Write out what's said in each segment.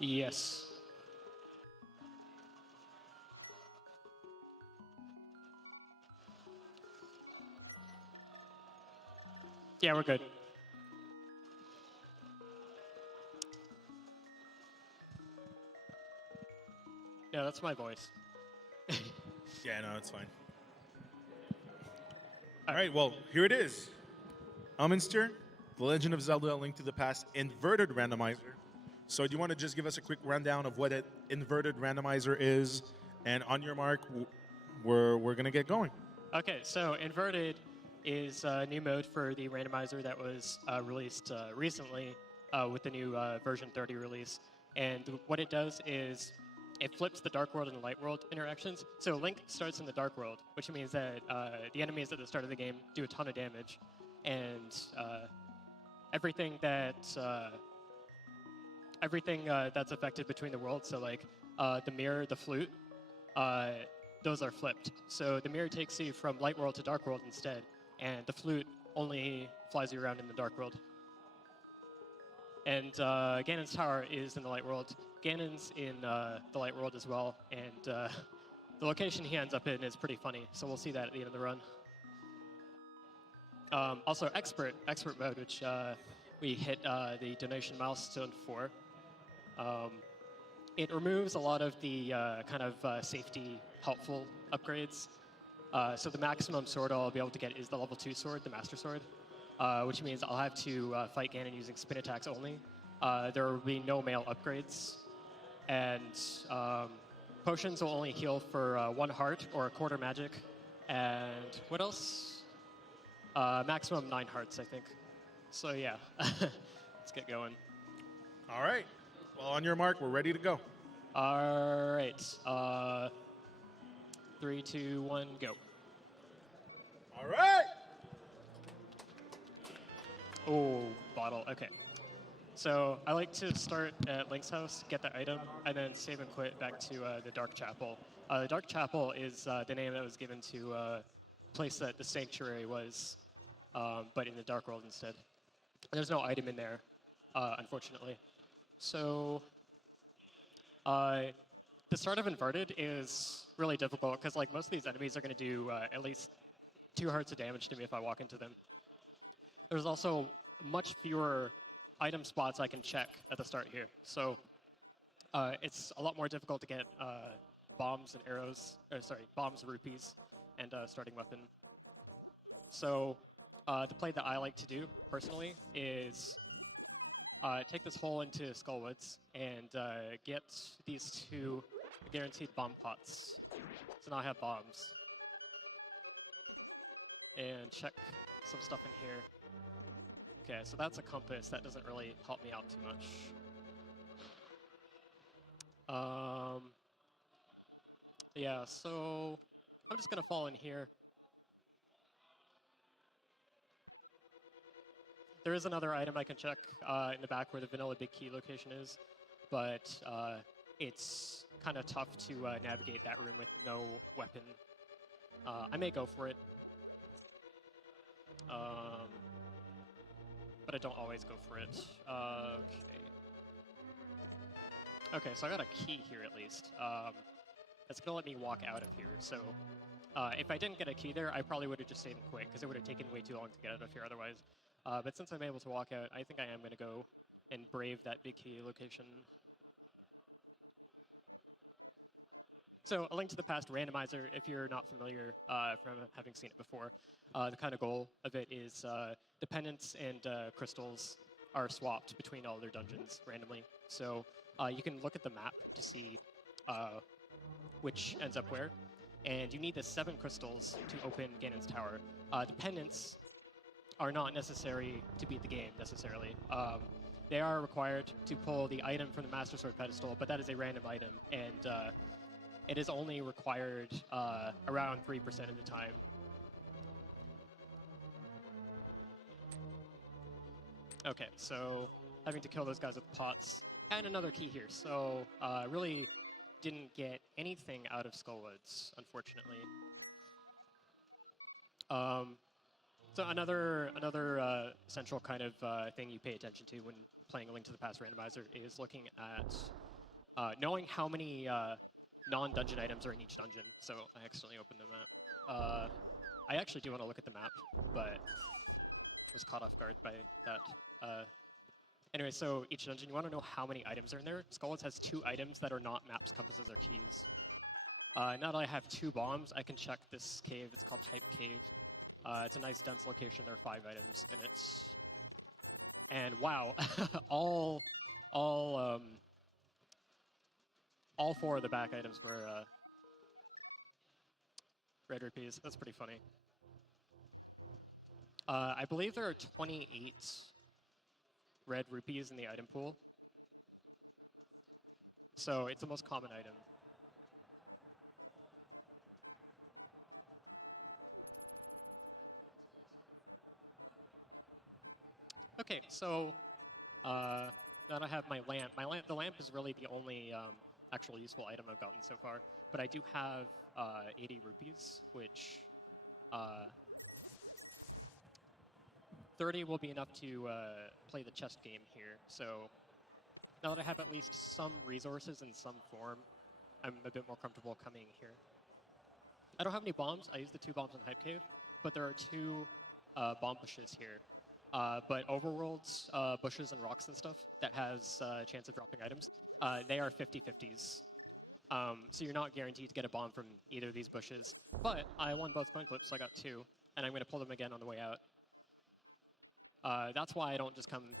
Yes. Yeah, we're good. Yeah, that's my voice. Yeah, no, it's fine. All right, well, here it is. Elminster, The Legend of Zelda: A Link to the Past inverted randomizer. So do you want to just give us a quick rundown of what an inverted randomizer is? And on your mark, we're going to get going. Okay, so inverted is a new mode for the randomizer that was released recently with the new version 30 release. And what it does is it flips the dark world and the light world interactions. So Link starts in the dark world, which means that the enemies at the start of the game do a ton of damage, and everything that's affected between the worlds. So like the mirror, the flute, those are flipped. So the mirror takes you from light world to dark world instead, and the flute only flies you around in the dark world. And Ganon's tower is in the light world. Ganon's in the light world as well, and the location he ends up in is pretty funny. So we'll see that at the end of the run. Also, expert mode, which we hit the donation milestone for. It removes a lot of the kind of safety helpful upgrades. So the maximum sword I'll be able to get is the level 2 sword, the Master Sword, which means I'll have to fight Ganon using spin attacks only. There will be no mail upgrades, and potions will only heal for 1 heart or a quarter magic. And what else? Maximum 9 hearts, I think. So yeah, let's get going. All right. Well, on your mark, we're ready to go. All right. 3, 2, 1, go. All right. Oh, bottle. Okay. So I like to start at Link's house, get the item, and then save and quit back to the Dark Chapel. The Dark Chapel is the name that was given to a place that the sanctuary was, but in the Dark World instead. There's no item in there, unfortunately. So the start of Inverted is really difficult because like most of these enemies are going to do at least 2 hearts of damage to me if I walk into them. There's also much fewer item spots I can check at the start here. So it's a lot more difficult to get bombs and arrows, bombs, rupees, and starting weapon. So the play that I like to do personally is take this hole into Skullwoods and get these 2 guaranteed bomb pots. So now I have bombs. And check some stuff in here. Okay, so that's a compass. That doesn't really help me out too much. Yeah, so I'm just going to fall in here. There is another item I can check in the back where the vanilla big key location is, but it's kind of tough to navigate that room with no weapon. I may go for it. But I don't always go for it. Okay, so I got a key here at least. That's gonna let me walk out of here. So if I didn't get a key there, I probably would have just stayed and quit because it would have taken way too long to get out of here otherwise. But since I'm able to walk out, I think I am gonna go and brave that big key location. So A Link to the Past randomizer, if you're not familiar from having seen it before, the kind of goal of it is dependents and crystals are swapped between all their dungeons randomly. So you can look at the map to see which ends up where, and you need the 7 crystals to open Ganon's tower. Dependents are not necessary to beat the game necessarily. They are required to pull the item from the Master Sword pedestal, but that is a random item, and it is only required around 3% of the time. Okay, so having to kill those guys with pots. And another key here. So really didn't get anything out of Skullwoods, unfortunately. So another central kind of thing you pay attention to when playing A Link to the Past randomizer is looking at knowing how many non-dungeon items are in each dungeon. So I accidentally opened the map. I actually do want to look at the map, but was caught off guard by that. Anyway, so each dungeon, you want to know how many items are in there. Skulls has 2 items that are not maps, compasses, or keys. Now that I have 2 bombs, I can check this cave. It's called Hype Cave. It's a nice dense location. There are 5 items in it. And wow, all 4 of the back items were red rupees. That's pretty funny. I believe there are 28 red rupees in the item pool. So it's the most common item. Okay, so now that I have my lamp, the lamp is really the only actual useful item I've gotten so far. But I do have 80 rupees, which 30 will be enough to play the chest game here. So now that I have at least some resources in some form, I'm a bit more comfortable coming here. I don't have any bombs. I used the 2 bombs in Hype Cave, but there are 2 bomb bushes here. But overworlds, bushes and rocks and stuff that has a chance of dropping items, they are 50-50s. So you're not guaranteed to get a bomb from either of these bushes. But I won both coin flips, so I got 2, and I'm going to pull them again on the way out. That's why I don't just come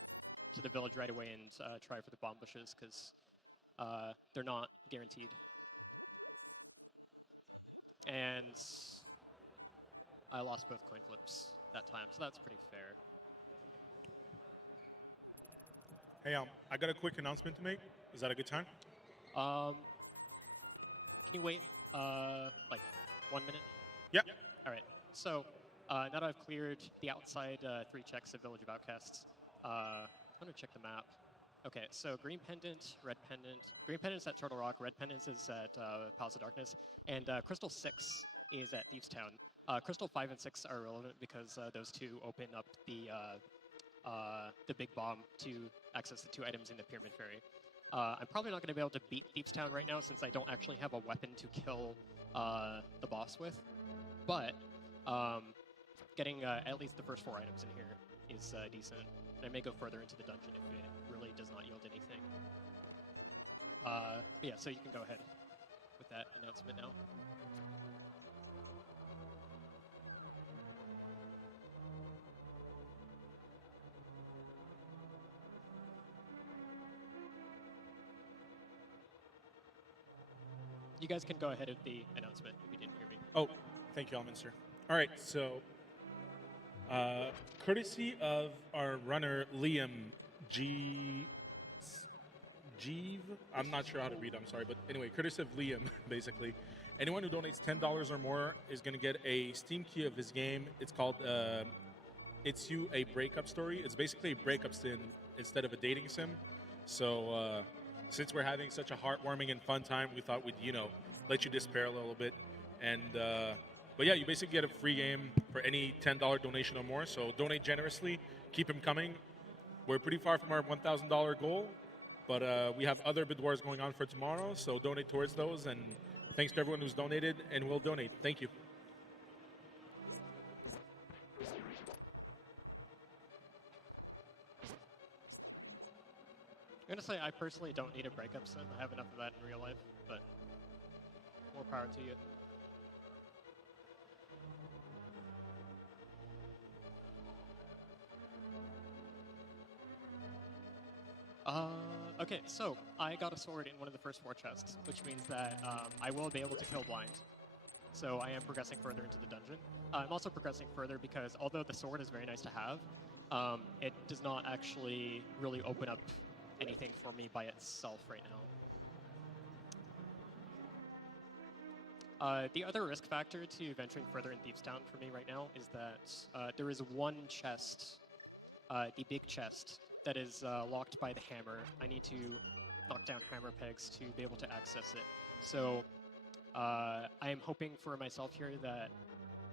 to the village right away and try for the bomb bushes, because they're not guaranteed. And I lost both coin flips that time, so that's pretty fair. Hey, I got a quick announcement to make. Is that a good time? Can you wait like 1 minute? Yep. All right. So now that I've cleared the outside 3 checks of Village of Outcasts, I'm going to check the map. Okay, so green pendant, red pendant. Green pendant's at Turtle Rock, red pendant is at Palace of Darkness, and Crystal 6 is at Thieves Town. Crystal 5 and 6 are relevant because those 2 open up the big bomb to access the 2 items in the Pyramid Ferry. I'm probably not going to be able to beat Thieves Town right now since I don't actually have a weapon to kill the boss with, but getting at least the first 4 items in here is decent. And I may go further into the dungeon if it really does not yield anything. But yeah, so you can go ahead with that announcement now. You guys can go ahead with the announcement if you didn't hear me. Oh, thank you, Elminster. All right, so courtesy of our runner, Liam Jeeve, I'm not sure how to read, I'm sorry, but anyway, courtesy of Liam, basically, anyone who donates $10 or more is going to get a Steam key of his game. It's called It's You, a Breakup Story. It's basically a breakup sim instead of a dating sim. So since we're having such a heartwarming and fun time, we thought we'd, let you despair a little bit. And but yeah, you basically get a free game for any $10 donation or more. So donate generously. Keep them coming. We're pretty far from our $1,000 goal, but we have other bid wars going on for tomorrow. So donate towards those. And thanks to everyone who's donated and will donate. Thank you. I'm going to say I personally don't need a breakup sim. I have enough of that in real life, but more power to you. Okay, so I got a sword in one of the first 4 chests, which means that I will be able to kill blind. So I am progressing further into the dungeon. I'm also progressing further because although the sword is very nice to have, it does not actually really open up anything for me by itself right now. The other risk factor to venturing further in Thieves Town for me right now is that there is one chest, the big chest, that is locked by the hammer. I need to knock down hammer pegs to be able to access it. So I am hoping for myself here that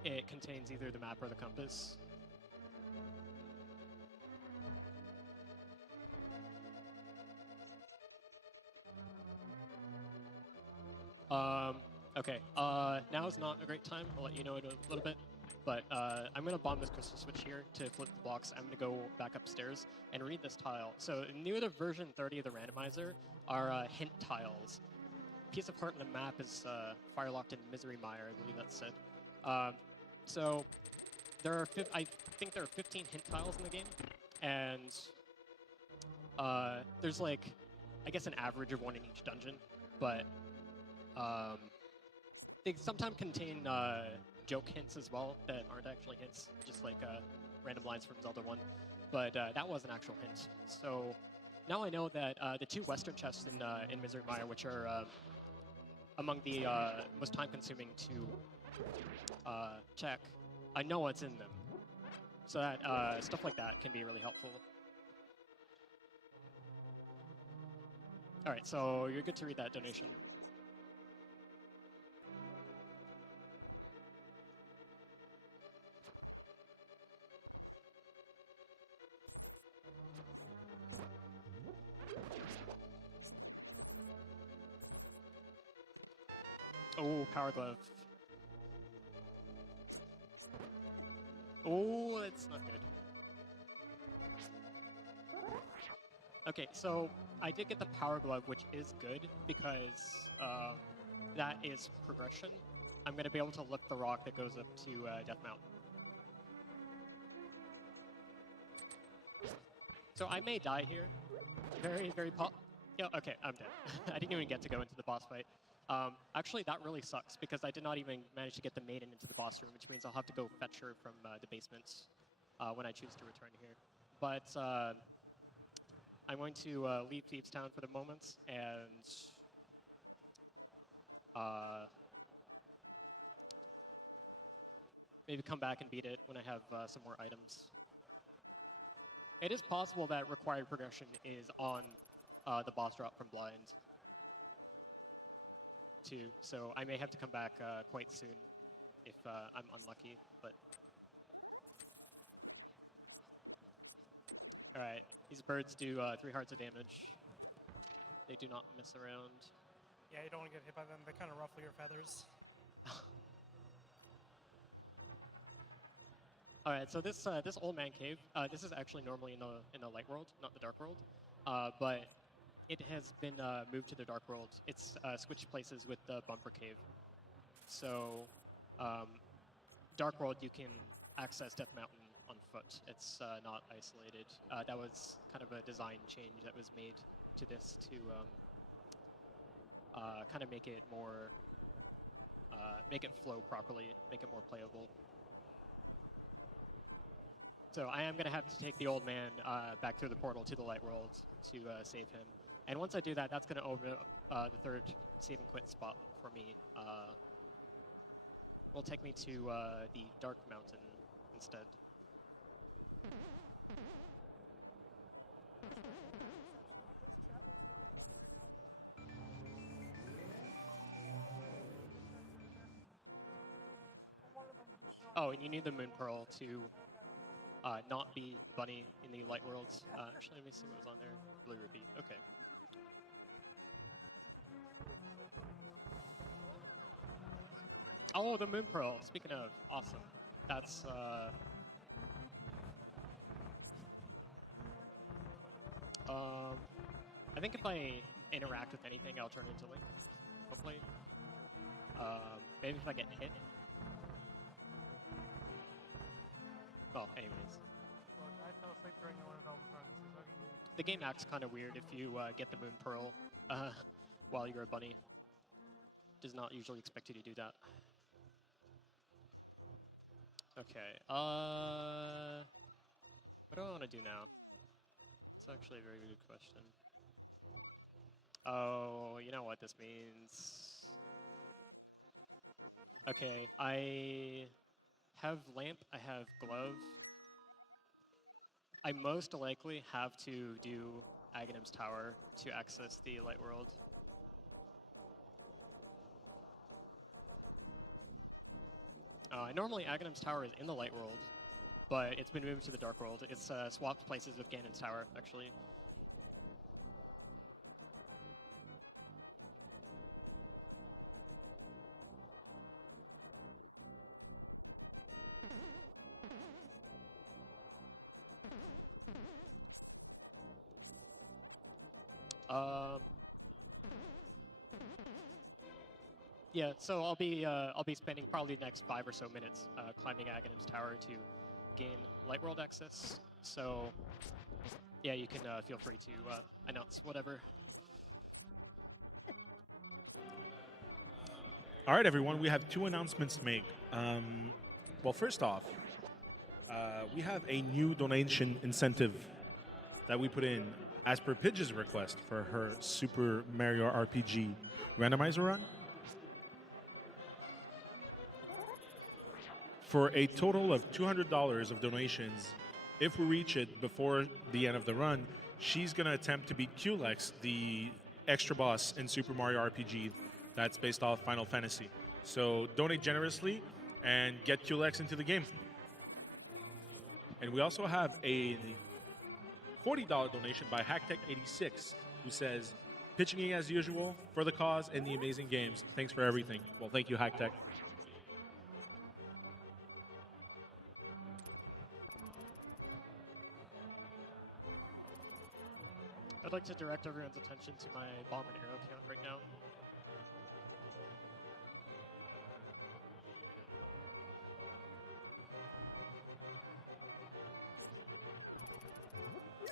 it contains either the map or the compass. Okay, now is not a great time. I'll let you know in a little bit. But I'm going to bomb this crystal switch here to flip the blocks. I'm going to go back upstairs and read this tile. So new to version 30 of the randomizer are hint tiles. Piece of heart in the map is firelocked in Misery Mire, I believe that's said. So there are I think there are 15 hint tiles in the game, and there's like, I guess, an average of one in each dungeon, but they sometimes contain joke hints as well that aren't actually hints, just like random lines from Zelda 1. But that was an actual hint. So now I know that the two western chests in Misery Mire, which are among the most time-consuming to check, I know what's in them. So that stuff like that can be really helpful. All right, so you're good to read that donation. Oh, Power Glove. Oh, that's not good. Okay, so I did get the Power Glove, which is good because that is progression. I'm going to be able to lift the rock that goes up to Death Mountain. So I may die here. Very, very yeah, okay, I'm dead. I didn't even get to go into the boss fight. Actually, that really sucks because I did not even manage to get the maiden into the boss room, which means I'll have to go fetch her from the basement when I choose to return here. But I'm going to leave Thieves Town for the moment and maybe come back and beat it when I have some more items. It is possible that required progression is on the boss drop from Blind, too. So I may have to come back quite soon if I'm unlucky. But all right, these birds do 3 hearts of damage. They do not mess around. Yeah, you don't want to get hit by them. They kind of ruffle your feathers. All right, so this this old man cave. This is actually normally in the light world, not the dark world, but it has been moved to the dark world. It's switched places with the bumper cave. So dark world, you can access Death Mountain on foot. It's not isolated. That was kind of a design change that was made to this to kind of make it more, make it flow properly, make it more playable. So I am going to have to take the old man back through the portal to the light world to save him. And once I do that, that's going to open the third save and quit spot for me. Will take me to the Dark Mountain instead. Oh, and you need the Moon Pearl to not be Bunny in the light worlds. Actually, let me see what was on there. Blue Ruby. Okay. Oh, the Moon Pearl. Speaking of, awesome. That's I think if I interact with anything, I'll turn into Link. Hopefully. Maybe if I get hit. Well, anyways. Look, I fell asleep during one of Elden's runs. The game acts kind of weird if you get the Moon Pearl while you're a bunny. Does not usually expect you to do that. Okay, what do I want to do now? It's actually a very good question. Oh, you know what this means. Okay, I have lamp, I have glove. I most likely have to do Aghanim's Tower to access the light world. Normally, Aghanim's Tower is in the light world, but it's been moved to the dark world. It's swapped places with Ganon's Tower, actually. Um, yeah, so I'll be spending probably the next 5 or so minutes climbing Aghanim's tower to gain Light World access. So yeah, you can feel free to announce whatever. All right, everyone, we have 2 announcements to make. Well, first off, we have a new donation incentive that we put in as per Pidge's request for her Super Mario RPG randomizer run. For a total of $200 of donations, if we reach it before the end of the run, she's going to attempt to beat Culex, the extra boss in Super Mario RPG that's based off Final Fantasy. So donate generously and get Culex into the game. And we also have a $40 donation by HackTech86, who says, pitching in as usual for the cause and the amazing games. Thanks for everything. Well, thank you, HackTech. I'd like to direct everyone's attention to my bomb and arrow count right now.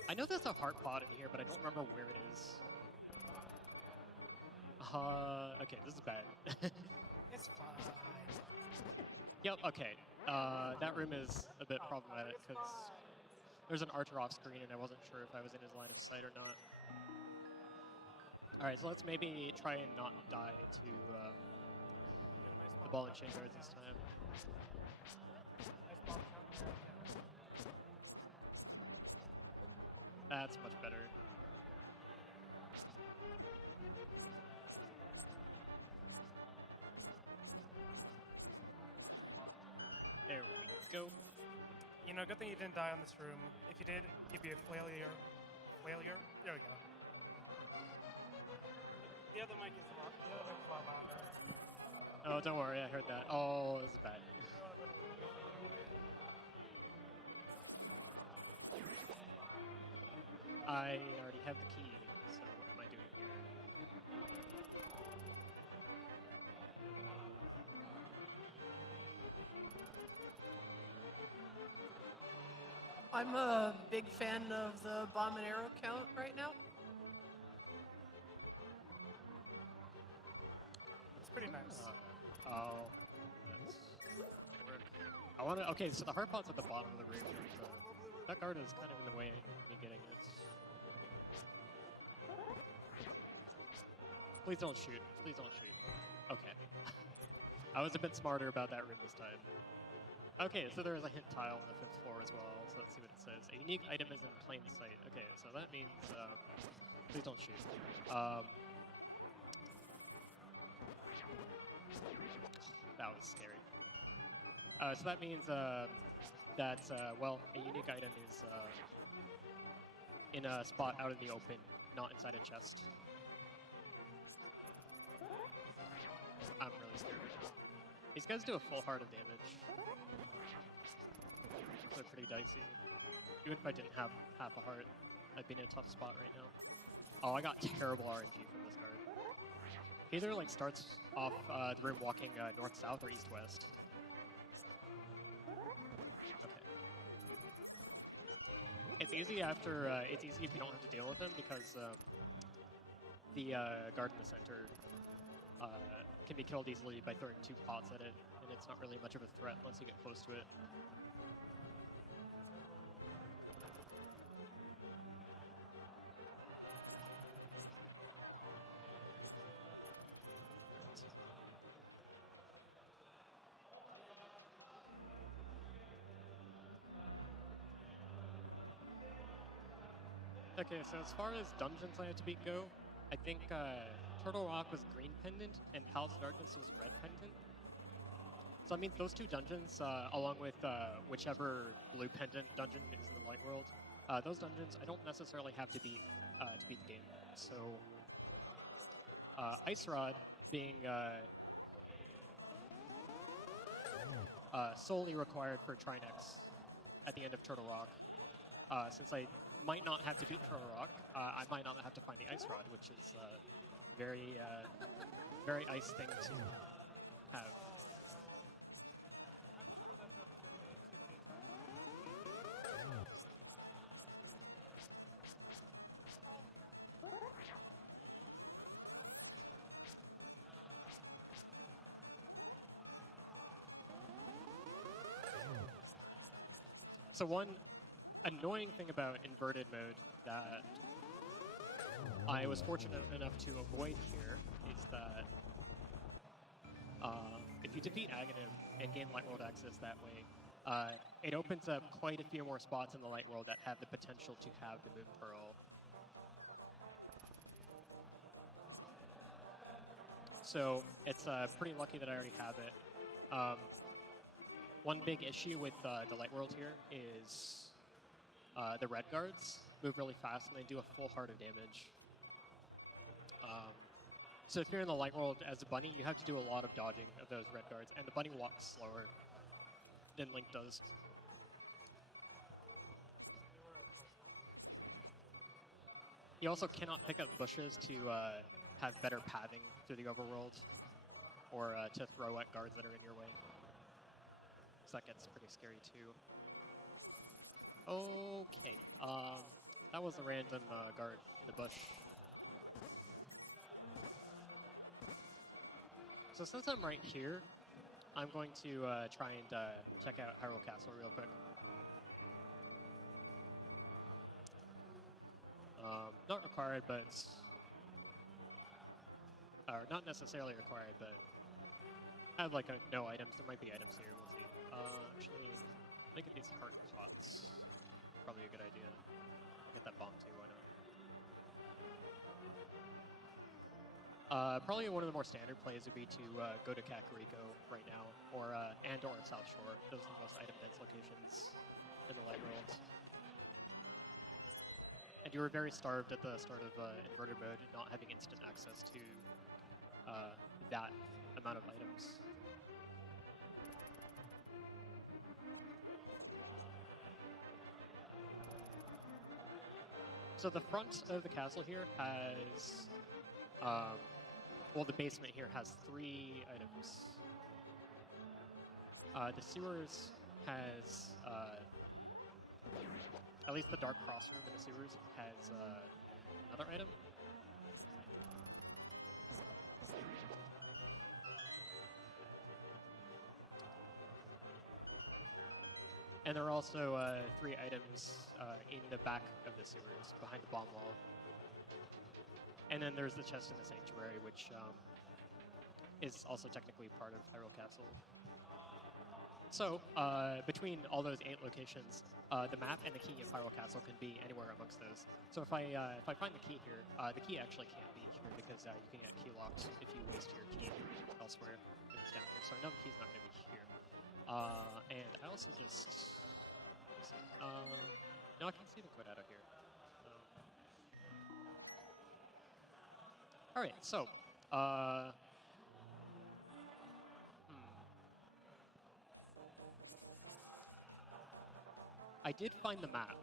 I know there's a heart pod in here, but I don't remember where it is. Okay, this is bad. It's fine. Yep, okay. That room is a bit problematic because there's an archer off screen and I wasn't sure if I was in his line of sight or not. Alright, so let's maybe try and not die to the ball and chain guards this time. Nice ball count. That's much better. There we go. You know, good thing you didn't die on this room. If you did, you'd be a failure. Failure? There we go. The other mic is a lot louder. Oh, don't worry, I heard that. Oh, this is bad. I already have the key, so what am I doing here? I'm a big fan of the bomb and arrow count right now. It's pretty nice. Oh, that's work. I want to. Okay, so the heart pot's at the bottom of the room. So that guard is kind of in the way of me getting it. Please don't shoot. Please don't shoot. Okay. I was a bit smarter about that room this time. Okay, so there is a hint tile on the 5th floor as well, so let's see what it says. A unique item is in plain sight. Okay, so that means, please don't shoot. That was scary. So that means that, well, a unique item is in a spot out in the open, not inside a chest. I'm really scared right now. These guys do a full heart of damage. They're pretty dicey. Even if I didn't have half a heart, I'd be in a tough spot right now. Oh, I got terrible RNG from this card. He either like starts off the room walking north-south or east-west. Okay. It's easy after. It's easy if you don't have to deal with him because the guard in the center can be killed easily by throwing 2 pots at it, and it's not really much of a threat once you get close to it. Okay, so as far as dungeons I have to beat go, I think Turtle Rock was green pendant and Palace of Darkness was red pendant. So I mean those 2 dungeons, along with whichever blue pendant dungeon is in the light world, those dungeons I don't necessarily have to beat the game. So Ice Rod being solely required for Trinex at the end of Turtle Rock, since I might not have to beat Turtle Rock. I might not have to find the Ice Rod, which is very, very ice thing to have. So one annoying thing about inverted mode that I was fortunate enough to avoid here is that if you defeat Aghanim and gain Light World access that way, it opens up quite a few more spots in the Light World that have the potential to have the Moon Pearl. So it's pretty lucky that I already have it. One big issue with the Light World here is the red guards move really fast and they do a full heart of damage. So if you're in the Light World as a bunny, you have to do a lot of dodging of those red guards, and the bunny walks slower than Link does. You also cannot pick up bushes to have better pathing through the overworld, or to throw at guards that are in your way. So that gets pretty scary too. Okay, that was a random guard in the bush. So since I'm right here, I'm going to try and check out Hyrule Castle real quick. Not required, but or not necessarily required, but I have like no items. There might be items here. We'll see. Actually, making these heart pots probably a good idea. Get that bomb too. Why not? Probably one of the more standard plays would be to go to Kakariko right now, or South Shore. Those are the most item-dense locations in the Light World. And you were very starved at the start of inverted mode, not having instant access to that amount of items. So the front of the castle here has, well, the basement here has 3 items. The sewers has, at least the Dark Cross room in the sewers has another item. And there are also 3 items in the back of the sewers, behind the bomb wall. And then there's the chest in the sanctuary, which is also technically part of Hyrule Castle. So, between all those 8 locations, the map and the key of Hyrule Castle can be anywhere amongst those. So if I find the key here, the key actually can't be here because you can get key locked if you waste your key elsewhere if it's down here. So I know the key's not going to be here. And I also just, let me see, no, I can see the code out of here. All right, so, I did find the map.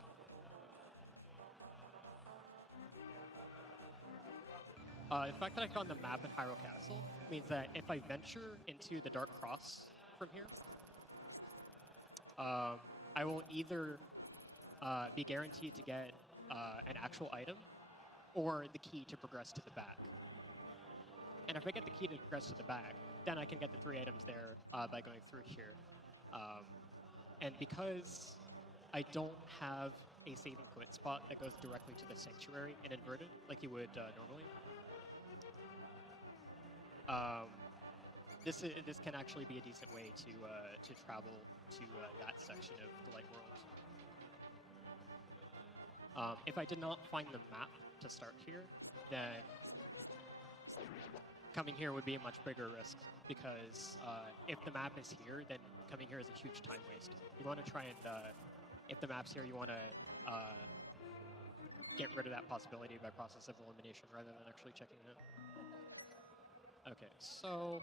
The fact that I found the map in Hyrule Castle means that if I venture into the Dark Cross from here, I will either be guaranteed to get an actual item or the key to progress to the back. And if I get the key to progress to the back, then I can get the 3 items there by going through here. And because I don't have a save and quit spot that goes directly to the sanctuary and inverted like you would normally, this can actually be a decent way to travel to that section of the Light World. If I did not find the map to start here, then coming here would be a much bigger risk because if the map is here, then coming here is a huge time waste. You want to try and, if the map's here, you want to get rid of that possibility by process of elimination rather than actually checking it. Okay, so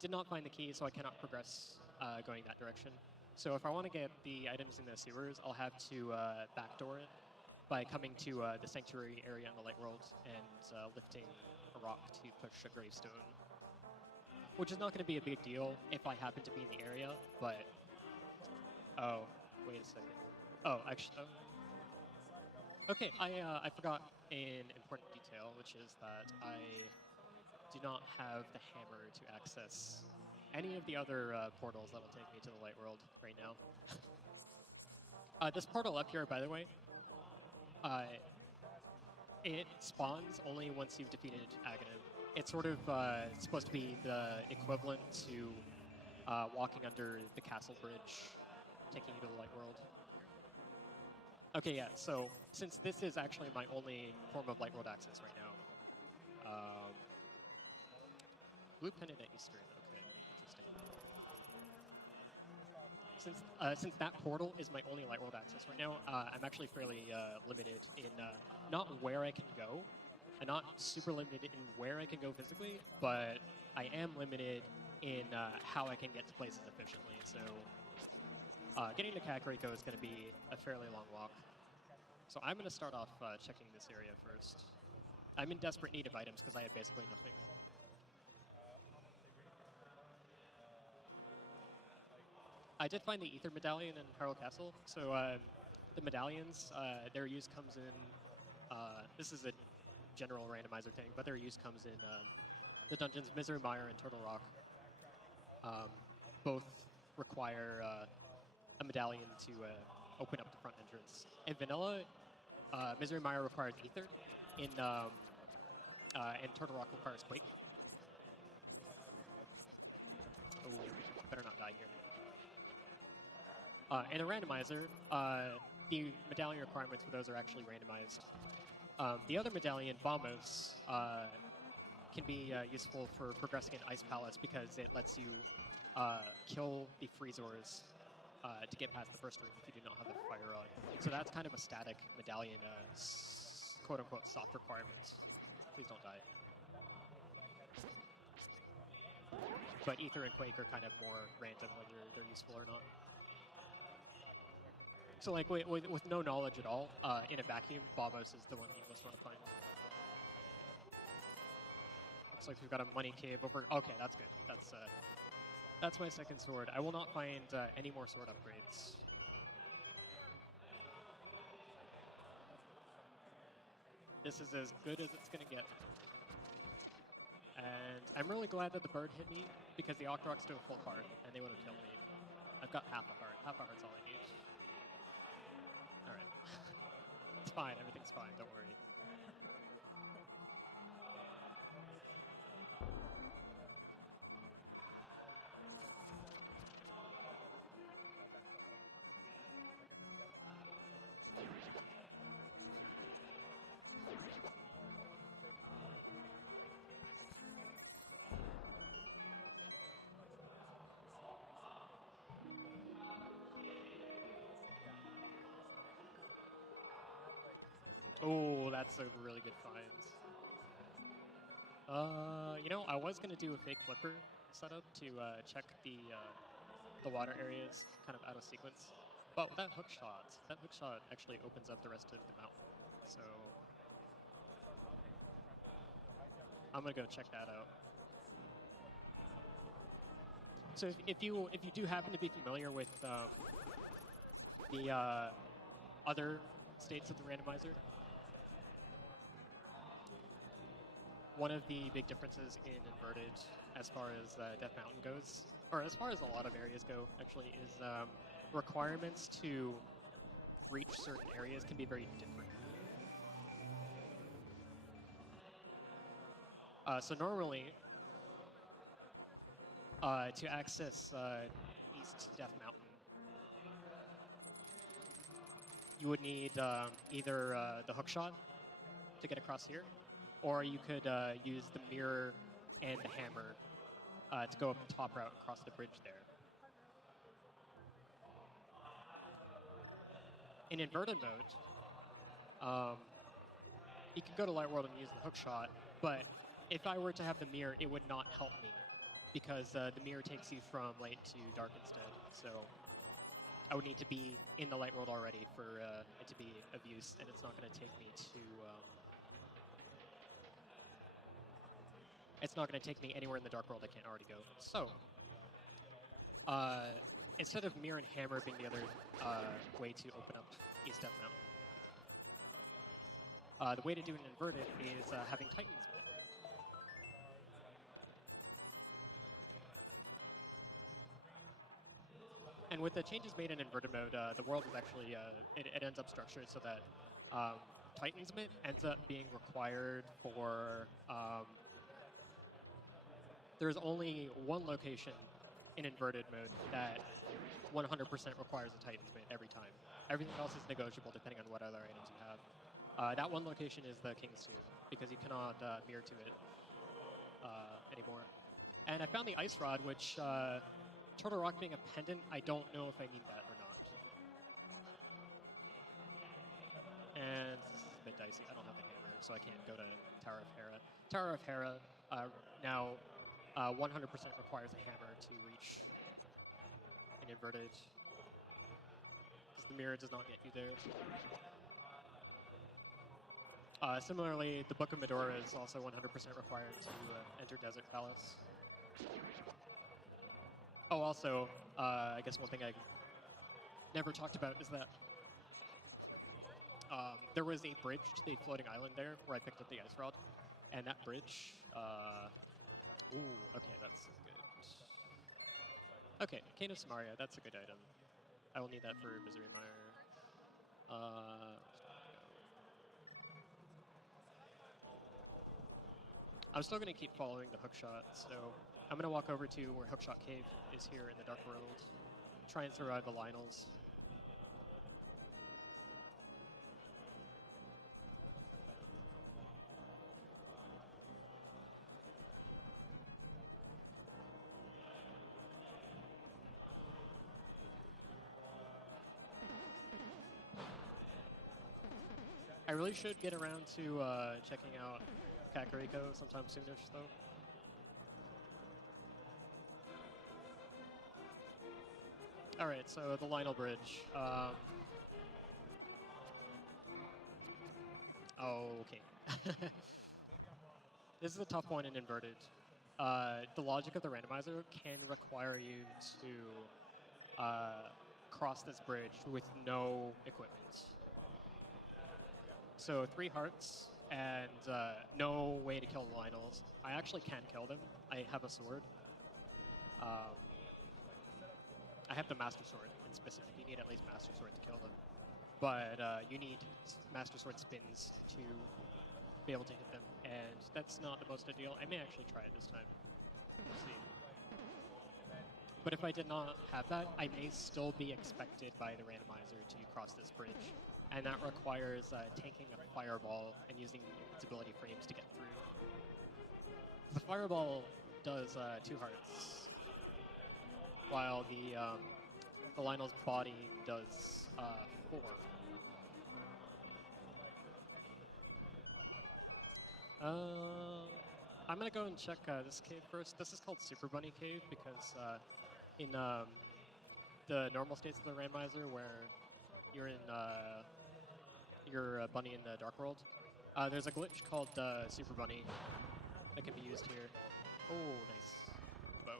did not find the key, so I cannot progress going that direction. So if I want to get the items in the sewers, I'll have to backdoor it by coming to the sanctuary area in the light world and lifting a rock to push a gravestone, which is not going to be a big deal if I happen to be in the area, but... Oh, wait a second. Oh, actually... Okay, I forgot an important detail, which is that I do not have the hammer to access any of the other portals that will take me to the light world right now. This portal up here, by the way, it spawns only once you've defeated Aghanim. It's sort of supposed to be the equivalent to walking under the castle bridge, taking you to the light world. Okay, yeah, so since this is actually my only form of light world access right now, blue pennant at Eastern, okay, interesting. Since that portal is my only light world access right now, I'm actually fairly limited in not where I can go, and not super limited in where I can go physically, but I am limited in how I can get to places efficiently. So getting to Kakariko is going to be a fairly long walk. So I'm going to start off checking this area first. I'm in desperate need of items because I have basically nothing. I did find the Ether Medallion in Hyrule Castle. So the medallions, their use comes in... this is a general randomizer thing, but their use comes in the dungeons Misery Mire and Turtle Rock. Both require a medallion to open up the front entrance. In Vanilla, Misery Mire requires Ether. In Turtle Rock requires Quake. Oh, better not die here. In a randomizer, the medallion requirements for those are actually randomized. The other medallion, Bombos, can be useful for progressing in Ice Palace because it lets you kill the Freezors to get past the first room if you do not have the fire rod. So that's kind of a static medallion, quote-unquote, soft requirements. Please don't die. But Ether and Quake are kind of more random whether they're useful or not. So like with no knowledge at all, in a vacuum, Bombos is the one that you most want to find. Looks like we've got a money cave over... Okay, that's good. That's my second sword. I will not find any more sword upgrades. This is as good as it's going to get. And I'm really glad that the bird hit me, because the Octoroks do a full heart, and they would have killed me. I've got half a heart. Half a heart's all I need. Alright. It's fine. Everything's fine. Don't worry. Oh, that's a really good find. You know, I was gonna do a fake flipper setup to check the water areas kind of out of sequence, but with that hook shot actually opens up the rest of the mountain. So I'm gonna go check that out. So if you do happen to be familiar with the other states of the randomizer, one of the big differences in Inverted as far as Death Mountain goes, or as far as a lot of areas go, actually, is requirements to reach certain areas can be very different. So normally, to access East Death Mountain, you would need either the hookshot to get across here, or you could use the mirror and the hammer to go up the top route across the bridge there. In inverted mode, you can go to Light World and use the hookshot, but if I were to have the mirror, it would not help me, because the mirror takes you from light to dark instead. So I would need to be in the light world already for it to be of use, and it's not going to take me to. It's not going to take me anywhere in the dark world I can't already go. So, instead of Mirror and Hammer being the other way to open up East Death Mountain, the way to do an inverted is having Titans Bit. And with the changes made in inverted mode, the world is actually, it ends up structured so that Titan's Mitt ends up being required for, there's only one location in inverted mode that 100% requires a Titan's Mitt every time. Everything else is negotiable depending on what other items you have. That one location is the King's Tube, because you cannot mirror to it anymore. And I found the Ice Rod, which, Turtle Rock being a pendant, I don't know if I need that or not. And this is a bit dicey. I don't have the hammer, so I can't go to Tower of Hera. Tower of Hera now 100% requires a hammer to reach an inverted, because the mirror does not get you there. Similarly, the Book of Medora is also 100% required to enter Desert Palace. Oh, also, I guess one thing I never talked about is that there was a bridge to the floating island there where I picked up the Ice Rod, and that bridge, ooh, okay, that's good. Okay, Cane of Samaria, that's a good item. I will need that for Misery Mire. I'm still going to keep following the hookshot, so I'm going to walk over to where Hookshot Cave is here in the Dark World, try and survive the Lionels. I really should get around to checking out Kakariko sometime soonish, though. All right, so the Lionel Bridge. Okay. This is a tough one in inverted. The logic of the randomizer can require you to cross this bridge with no equipment. So 3 hearts and no way to kill the Lionels. I actually can't kill them. I have a sword. I have the Master Sword in specific. You need at least Master Sword to kill them. But you need Master Sword spins to be able to hit them, and that's not the most ideal. I may actually try it this time. We'll see. But if I did not have that, I may still be expected by the randomizer to cross this bridge, and that requires taking a fireball and using invincibility frames to get through. The fireball does 2 hearts, while the Lionel's body does 4. I'm gonna go and check this cave first. This is called Super Bunny Cave because in the normal states of the randomizer, where you're in you're a bunny in the Dark World, there's a glitch called Super Bunny that can be used here. Oh, nice bow.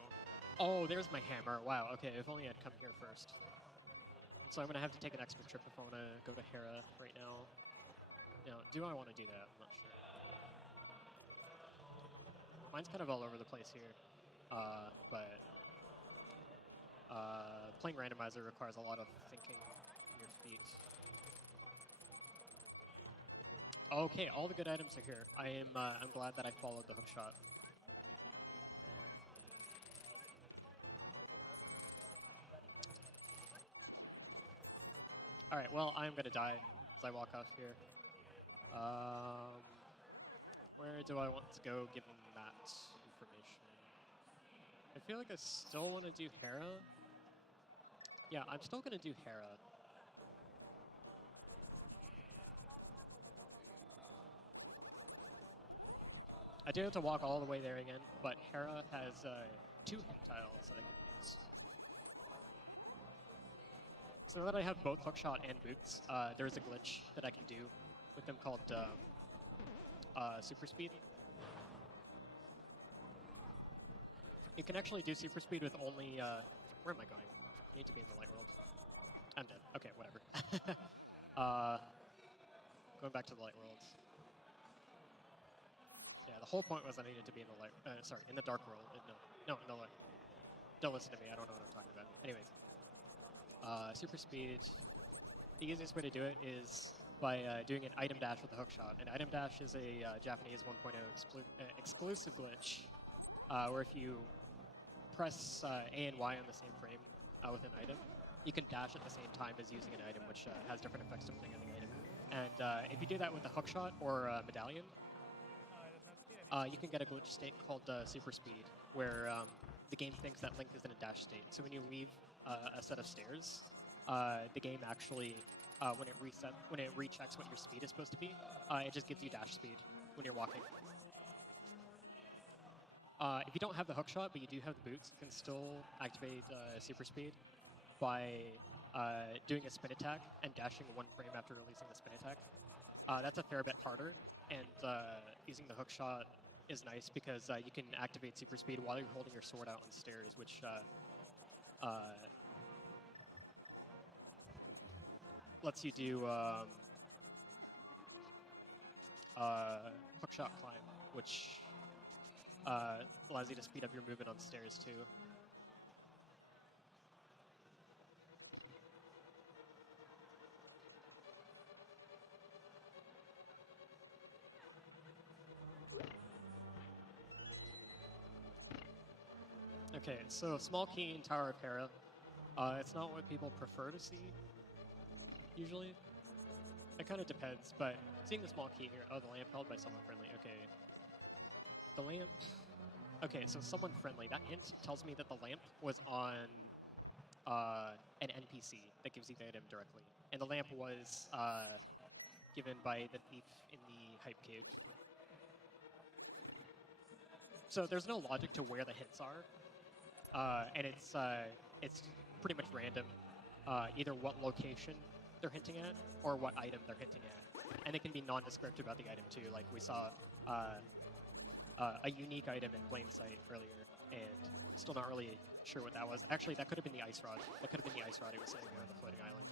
Oh, there's my hammer. Wow, okay, if only I'd come here first. So I'm going to have to take an extra trip if I want to go to Hera right now. Now, do I want to do that? I'm not sure. Mine's kind of all over the place here, but playing randomizer requires a lot of thinking on your feet. Okay, all the good items are here. I'm glad that I followed the hookshot. All right, well, I'm gonna die as I walk off here. Where do I want to go given that information? I feel like I still want to do Hera. Yeah, I'm still gonna do Hera. I do have to walk all the way there again, but Hera has 2 hit tiles that I can use. So now that I have both hookshot and boots, there's a glitch that I can do with them called super speed. You can actually do super speed with only, where am I going? I need to be in the light world. I'm dead. Okay, whatever. Going back to the light world. Yeah, the whole point was I needed to be in the light, in the dark world. No, in the light. Don't listen to me, I don't know what I'm talking about. Anyways. Super speed. The easiest way to do it is by doing an item dash with a hookshot. An item dash is a Japanese 1.0 exclusive glitch where if you press A and Y on the same frame with an item, you can dash at the same time as using an item, which has different effects depending on the item. And if you do that with a hookshot or a medallion, you can get a glitch state called super speed, where the game thinks that Link is in a dash state. So when you leave a set of stairs, the game actually, when it rechecks what your speed is supposed to be, it just gives you dash speed when you're walking. If you don't have the hookshot, but you do have the boots, you can still activate super speed by doing a spin attack and dashing one frame after releasing the spin attack. That's a fair bit harder, and using the hookshot is nice because you can activate super speed while you're holding your sword out on stairs, which lets you do hookshot climb, which allows you to speed up your movement on stairs too. Okay, so small key in Tower of Hera. It's not what people prefer to see, usually. It kind of depends, but seeing the small key here, oh, the lamp held by someone friendly, okay. The lamp, okay, so someone friendly, that hint tells me that the lamp was on an NPC that gives you the item directly. And the lamp was given by the thief in the hype cave. So there's no logic to where the hints are. And it's pretty much random, either what location they're hinting at or what item they're hinting at. And it can be nondescript about the item too. Like we saw a unique item in plain sight earlier, and still not really sure what that was. Actually, that could have been the ice rod. That could have been the ice rod. It was sitting there on the floating island.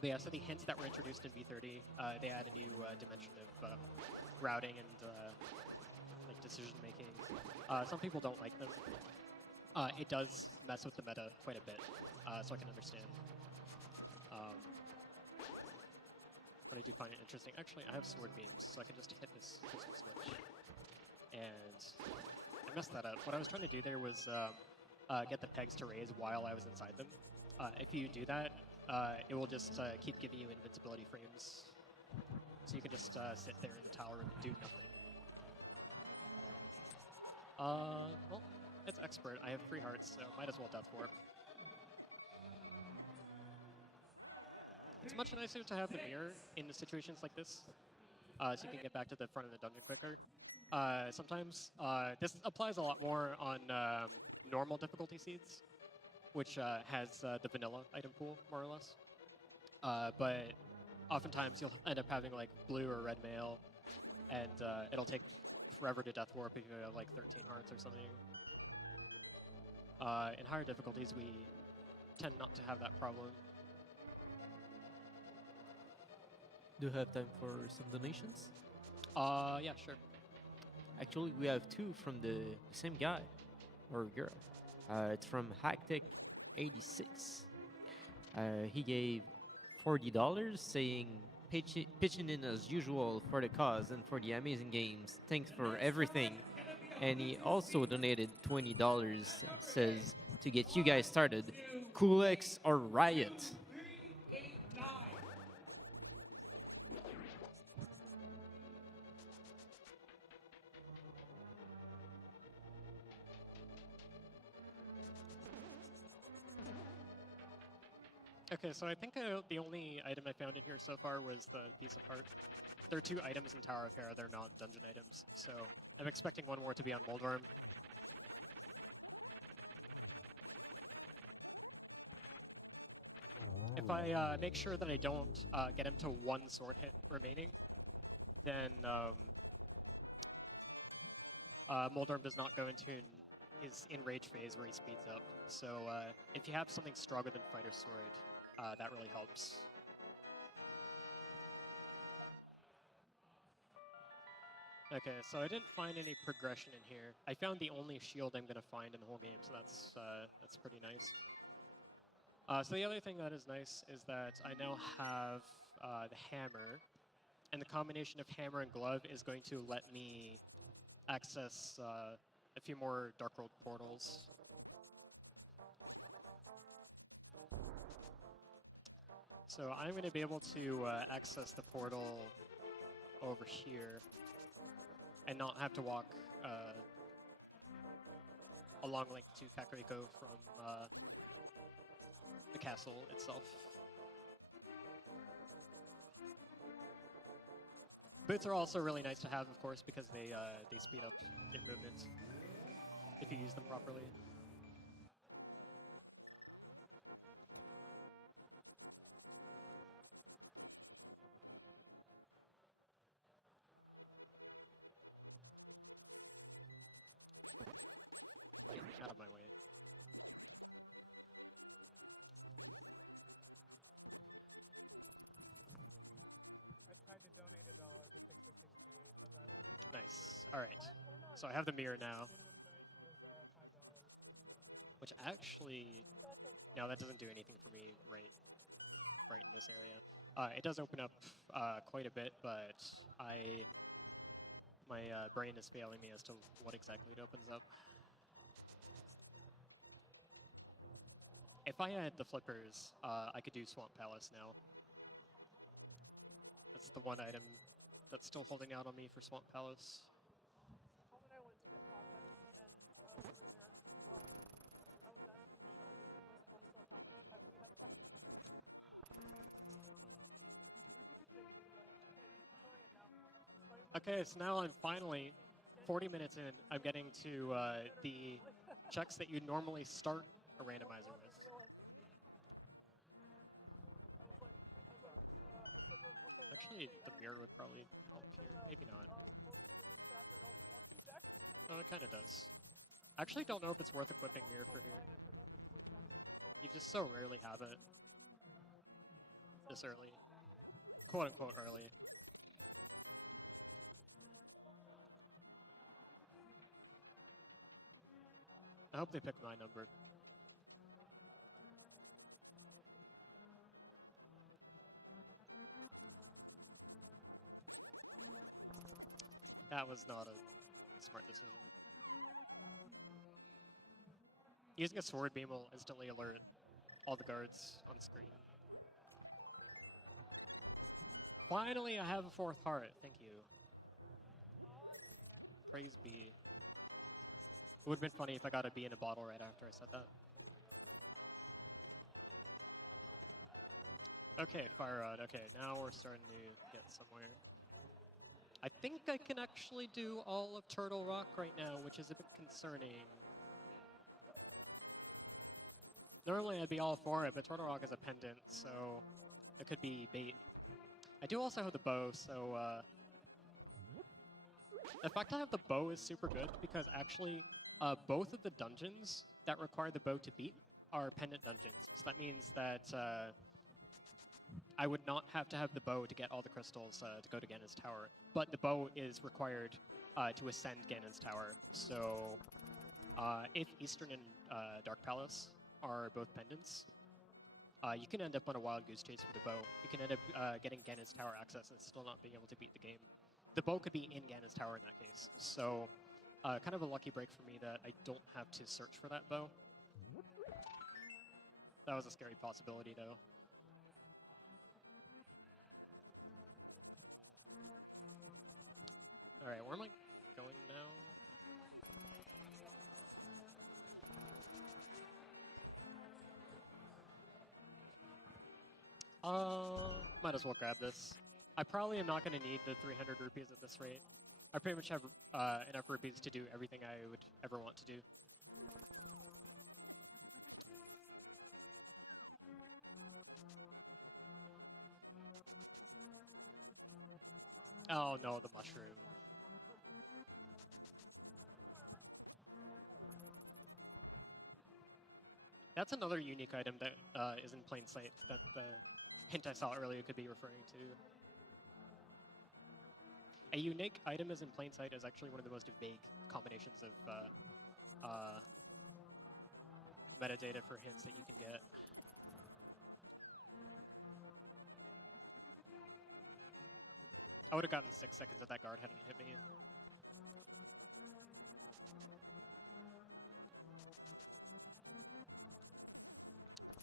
But yeah, so the hints that were introduced in V30, they add a new dimension of routing and like decision making. Some people don't like them. It does mess with the meta quite a bit, so I can understand. But I do find it interesting. Actually, I have sword beams, so I can just hit this crystal switch. And I messed that up. What I was trying to do there was get the pegs to raise while I was inside them. If you do that, it will just keep giving you invincibility frames. So you can just sit there in the tower and do nothing. Well, it's expert. I have 3 hearts, so might as well death warp. It's much nicer to have the mirror in situations like this, so you can get back to the front of the dungeon quicker. Sometimes, this applies a lot more on normal difficulty seeds, which has the vanilla item pool, more or less. But oftentimes you'll end up having like blue or red mail, and it'll take forever to death warp if you have like 13 hearts or something. In higher difficulties, we tend not to have that problem. Do you have time for some donations? Yeah, sure. Actually, we have 2 from the same guy or girl. It's from Hacktech86. He gave $40, saying pitching in as usual for the cause and for the amazing games. Thanks for everything. And he also donated $20 and says to get you guys started, Coolx or Riot. Okay, so I think the only item I found in here so far was the piece of heart. There are 2 items in Tower of Hera. They're not dungeon items, so I'm expecting one more to be on Moldworm. If if I make sure that I don't get him to one sword hit remaining, then Moldorm does not go into his enrage phase where he speeds up. So if you have something stronger than Fighter Sword, that really helps. Okay, so I didn't find any progression in here. I found the only shield I'm going to find in the whole game, so that's pretty nice. So the other thing that is nice is that I now have the hammer, and the combination of hammer and glove is going to let me access a few more Dark World portals. So I'm going to be able to access the portal over here and not have to walk along Link to Kakariko from the castle itself. Boots are also really nice to have, of course, because they speed up your movement if you use them properly. Get out of my way. I tried to donate $1 to fix the 68, but that was Nice. All right. So I have the mirror now, minimum donation was $5. which actually, no, that doesn't do anything for me right in this area. It does open up quite a bit, but my brain is failing me as to what exactly it opens up. If I had the flippers, I could do Swamp Palace now. That's the one item that's still holding out on me for Swamp Palace. Okay, so now I'm finally, 40 minutes in, I'm getting to the checks that you normally start a randomizer with. Actually, the mirror would probably help here. Maybe not. Oh, it kind of does. I actually don't know if it's worth equipping mirror for here. You just so rarely have it this early. Quote unquote early. I hope they pick my number. That was not a smart decision. Using a sword beam will instantly alert all the guards on screen. Finally, I have a 4th heart. Thank you. Praise be. It would have been funny if I got a bee in a bottle right after I said that. Okay, Fire Rod. Okay, now we're starting to get somewhere. I think I can actually do all of Turtle Rock right now, which is a bit concerning. Normally I'd be all for it, but Turtle Rock is a pendant, so it could be bait. I do also have the bow, so the fact I have the bow is super good because actually both of the dungeons that require the bow to beat are pendant dungeons. So that means that I would not have to have the bow to get all the crystals to go to Ganon's Tower, but the bow is required to ascend Ganon's Tower. So if Eastern and Dark Palace are both pendants, you can end up on a wild goose chase with the bow. You can end up getting Ganon's Tower access and still not being able to beat the game. The bow could be in Ganon's Tower in that case. So kind of a lucky break for me that I don't have to search for that bow. That was a scary possibility, though. All right, where am I going now? Might as well grab this. I probably am not going to need the 300 rupees at this rate. I pretty much have enough rupees to do everything I would ever want to do. Oh no, the mushroom. That's another unique item that is in plain sight that the hint I saw earlier could be referring to. A unique item is in plain sight is actually one of the most vague combinations of metadata for hints that you can get. I would have gotten 6 seconds if that guard hadn't hit me.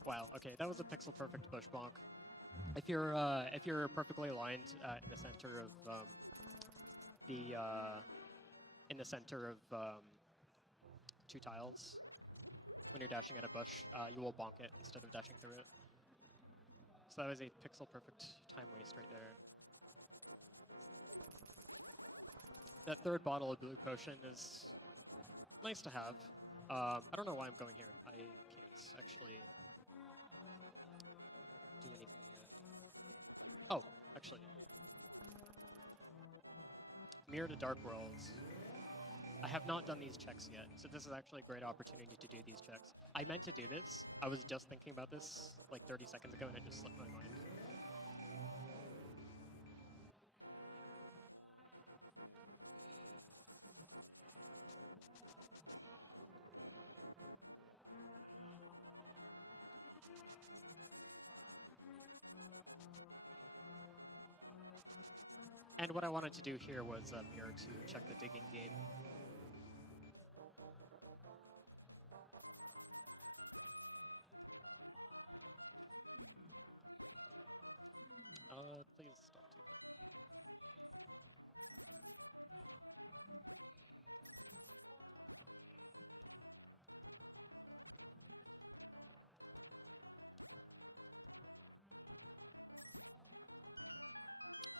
Wow. Okay, that was a pixel perfect bush bonk. If you're perfectly aligned in the center of two tiles, when you're dashing at a bush, you will bonk it instead of dashing through it. So that was a pixel perfect time waste right there. That third bottle of blue potion is nice to have. I don't know why I'm going here. I can't actually do anything here. Oh, actually. Mirror to Dark Worlds. I have not done these checks yet, so this is actually a great opportunity to do these checks. I meant to do this. I was just thinking about this like 30 seconds ago and it just slipped my mind. And what I wanted to do here was mirror to check the digging game. Please stop doing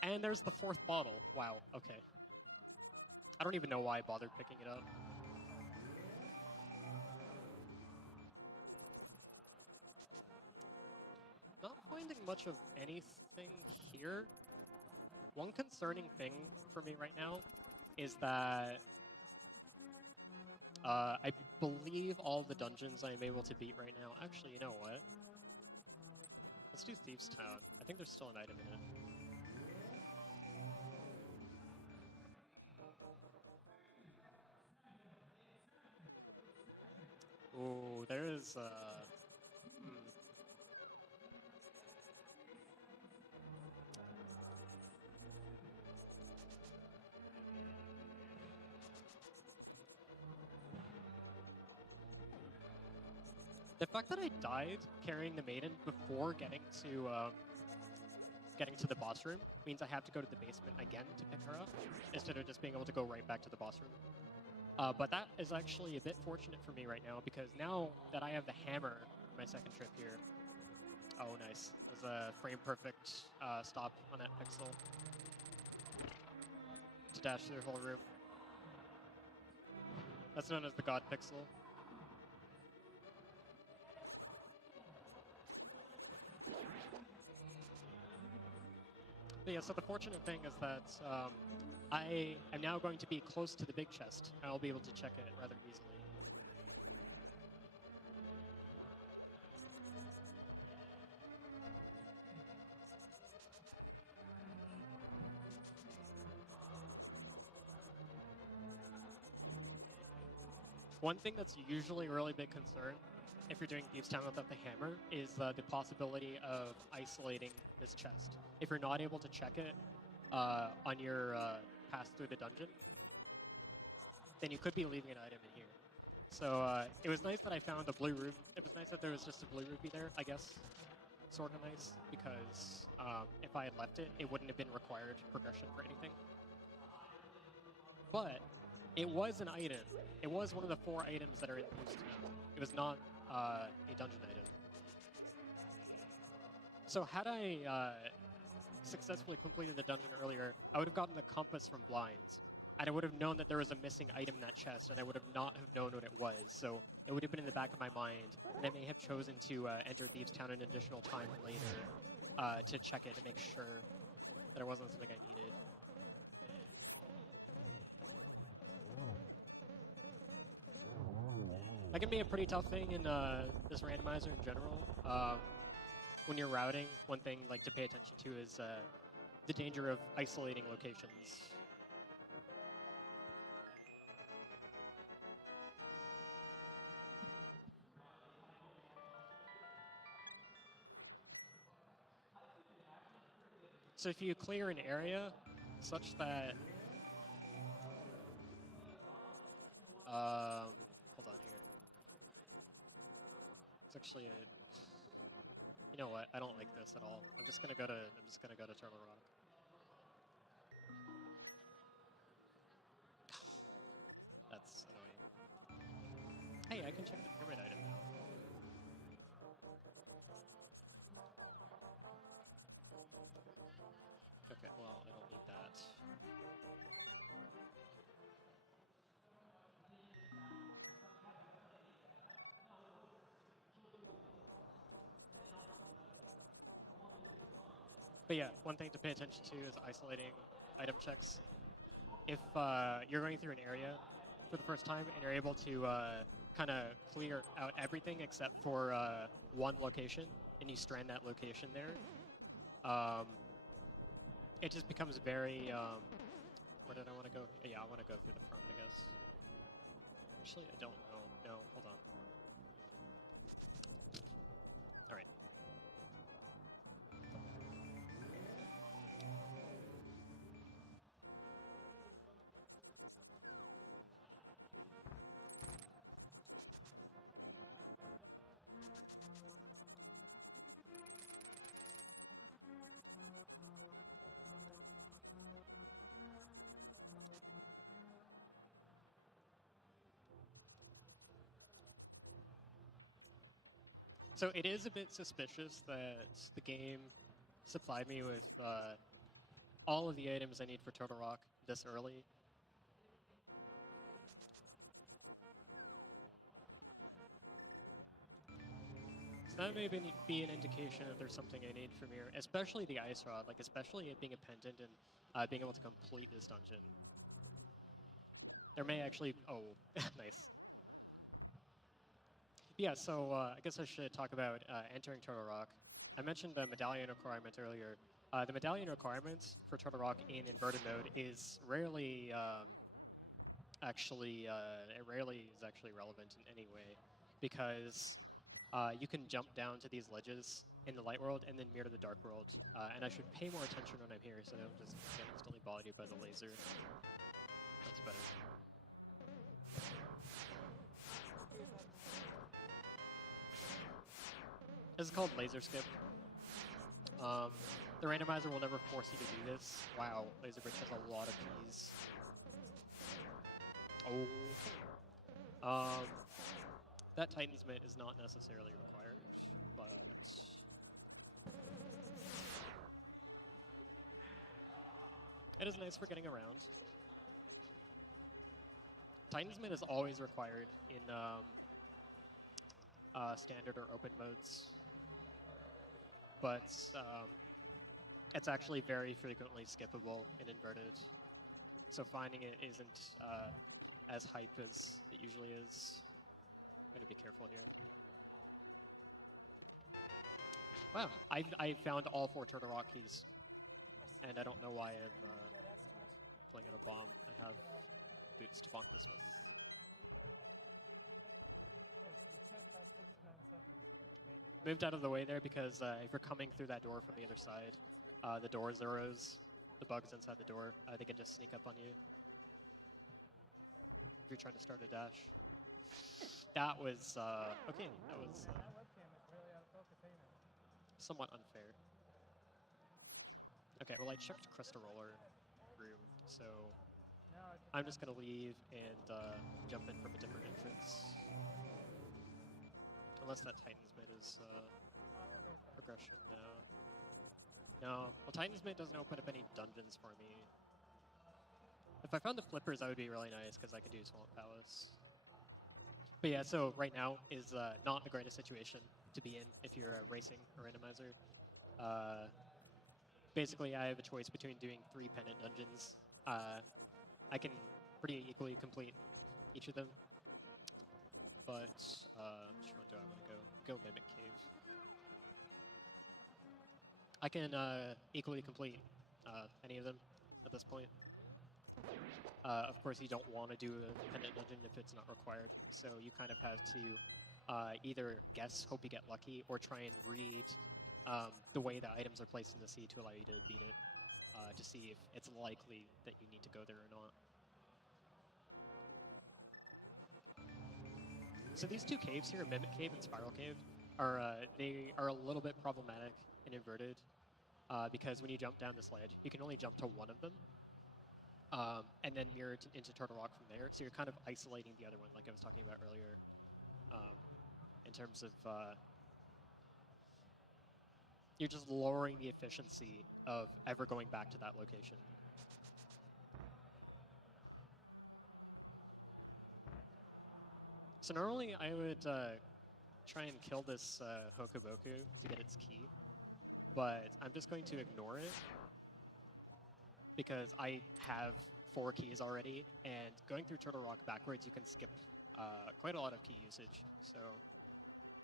that. And there's the 4th bottle. Wow, okay. I don't even know why I bothered picking it up. Not finding much of anything here. One concerning thing for me right now is that I believe all the dungeons I'm able to beat right now. Actually, you know what? Let's do Thieves Town. I think there's still an item in it. Ooh, there is the fact that I died carrying the maiden before getting to the boss room means I have to go to the basement again to pick her up instead of just being able to go right back to the boss room. But that is actually a bit fortunate for me right now because now that I have the hammer in my second trip here. Oh, nice. There's a frame perfect stop on that pixel to dash through the whole room. That's known as the God Pixel. But yeah, so the fortunate thing is that I am now going to be close to the big chest. I'll be able to check it rather easily. One thing that's usually a really big concern if you're doing Thieves Town without the hammer is the possibility of isolating this chest. If you're not able to check it on your pass through the dungeon, then you could be leaving an item in here. So it was nice that I found a blue ruby. It was nice that there was just a blue ruby there, I guess. Sort of nice, because if I had left it, it wouldn't have been required progression for anything. But it was an item. It was one of the 4 items that are in Thieves Town. It was not a dungeon item. So had I successfully completed the dungeon earlier, I would have gotten the compass from blinds. And I would have known that there was a missing item in that chest, and I would have not have known what it was. So it would have been in the back of my mind, and I may have chosen to enter Thieves Town an additional time later to check it to make sure that it wasn't something I needed. That can be a pretty tough thing in this randomizer in general. When you're routing, one thing like to pay attention to is the danger of isolating locations. So if you clear an area such that, hold on here. It's actually a, you know what? I don't like this at all. I'm just gonna go to Turtle Rock. That's annoying. Hey, I can check the pyramid item now. Okay, well, I don't need that. But yeah, one thing to pay attention to is isolating item checks. If you're going through an area for the first time and you're able to kind of clear out everything except for one location, and you strand that location there, it just becomes very... where did I want to go? Yeah, I want to go through the front, I guess. Actually, I don't know. No, hold on. All right. So it is a bit suspicious that the game supplied me with all of the items I need for Turtle Rock this early. So that may be an indication that there's something I need from here, especially the Ice Rod, like especially it being a pendant and being able to complete this dungeon. There may actually... Oh, nice. Yeah, so I guess I should talk about entering Turtle Rock. I mentioned the medallion requirement earlier. The medallion requirements for Turtle Rock in inverted mode is rarely actually relevant in any way, because you can jump down to these ledges in the light world and then mirror to the dark world. And I should pay more attention when I'm here so I don't just get instantly bodied by the laser. That's better. This is called laser skip. The randomizer will never force you to do this. Wow, Laser Bridge has a lot of keys. Oh. That Titan's Mitt is not necessarily required, but... it is nice for getting around. Titan's Mitt is always required in standard or open modes, but it's actually very frequently skippable in inverted, so finding it isn't as hype as it usually is. I'm gonna be careful here. Wow, I found all 4 Turtle Rock keys, and I don't know why I'm playing at a bomb. I have boots to bonk this with. Moved out of the way there because if you're coming through that door from the other side, the door zeros, the bugs inside the door, they can just sneak up on you if you're trying to start a dash. That was, okay, that was somewhat unfair. Okay, well I checked Crystal Roller room, so I'm just gonna leave and jump in from a different entrance. Unless that Titan's Mitt is progression now. No, well Titan's Mitt doesn't open up any dungeons for me. If I found the flippers, that would be really nice because I could do Swamp Palace. But yeah, so right now is not the greatest situation to be in if you're racing a randomizer. Basically, I have a choice between doing 3 pendant dungeons. I can pretty equally complete each of them. but which one do I want to go? Go Mimic Cave. I can equally complete any of them at this point. Of course, you don't want to do a dependent dungeon if it's not required, so you kind of have to either guess, hope you get lucky, or try and read the way the items are placed in the sea to allow you to beat it, to see if it's likely that you need to go there or not. So these two caves here, Mimic Cave and Spiral Cave, they are a little bit problematic and inverted because when you jump down this ledge, you can only jump to one of them, and then mirror into Turtle Rock from there. So you're kind of isolating the other one, like I was talking about earlier, in terms of you're just lowering the efficiency of ever going back to that location. So normally I would try and kill this Hokuboku to get its key, but I'm just going to ignore it because I have 4 keys already, and going through Turtle Rock backwards, you can skip quite a lot of key usage, so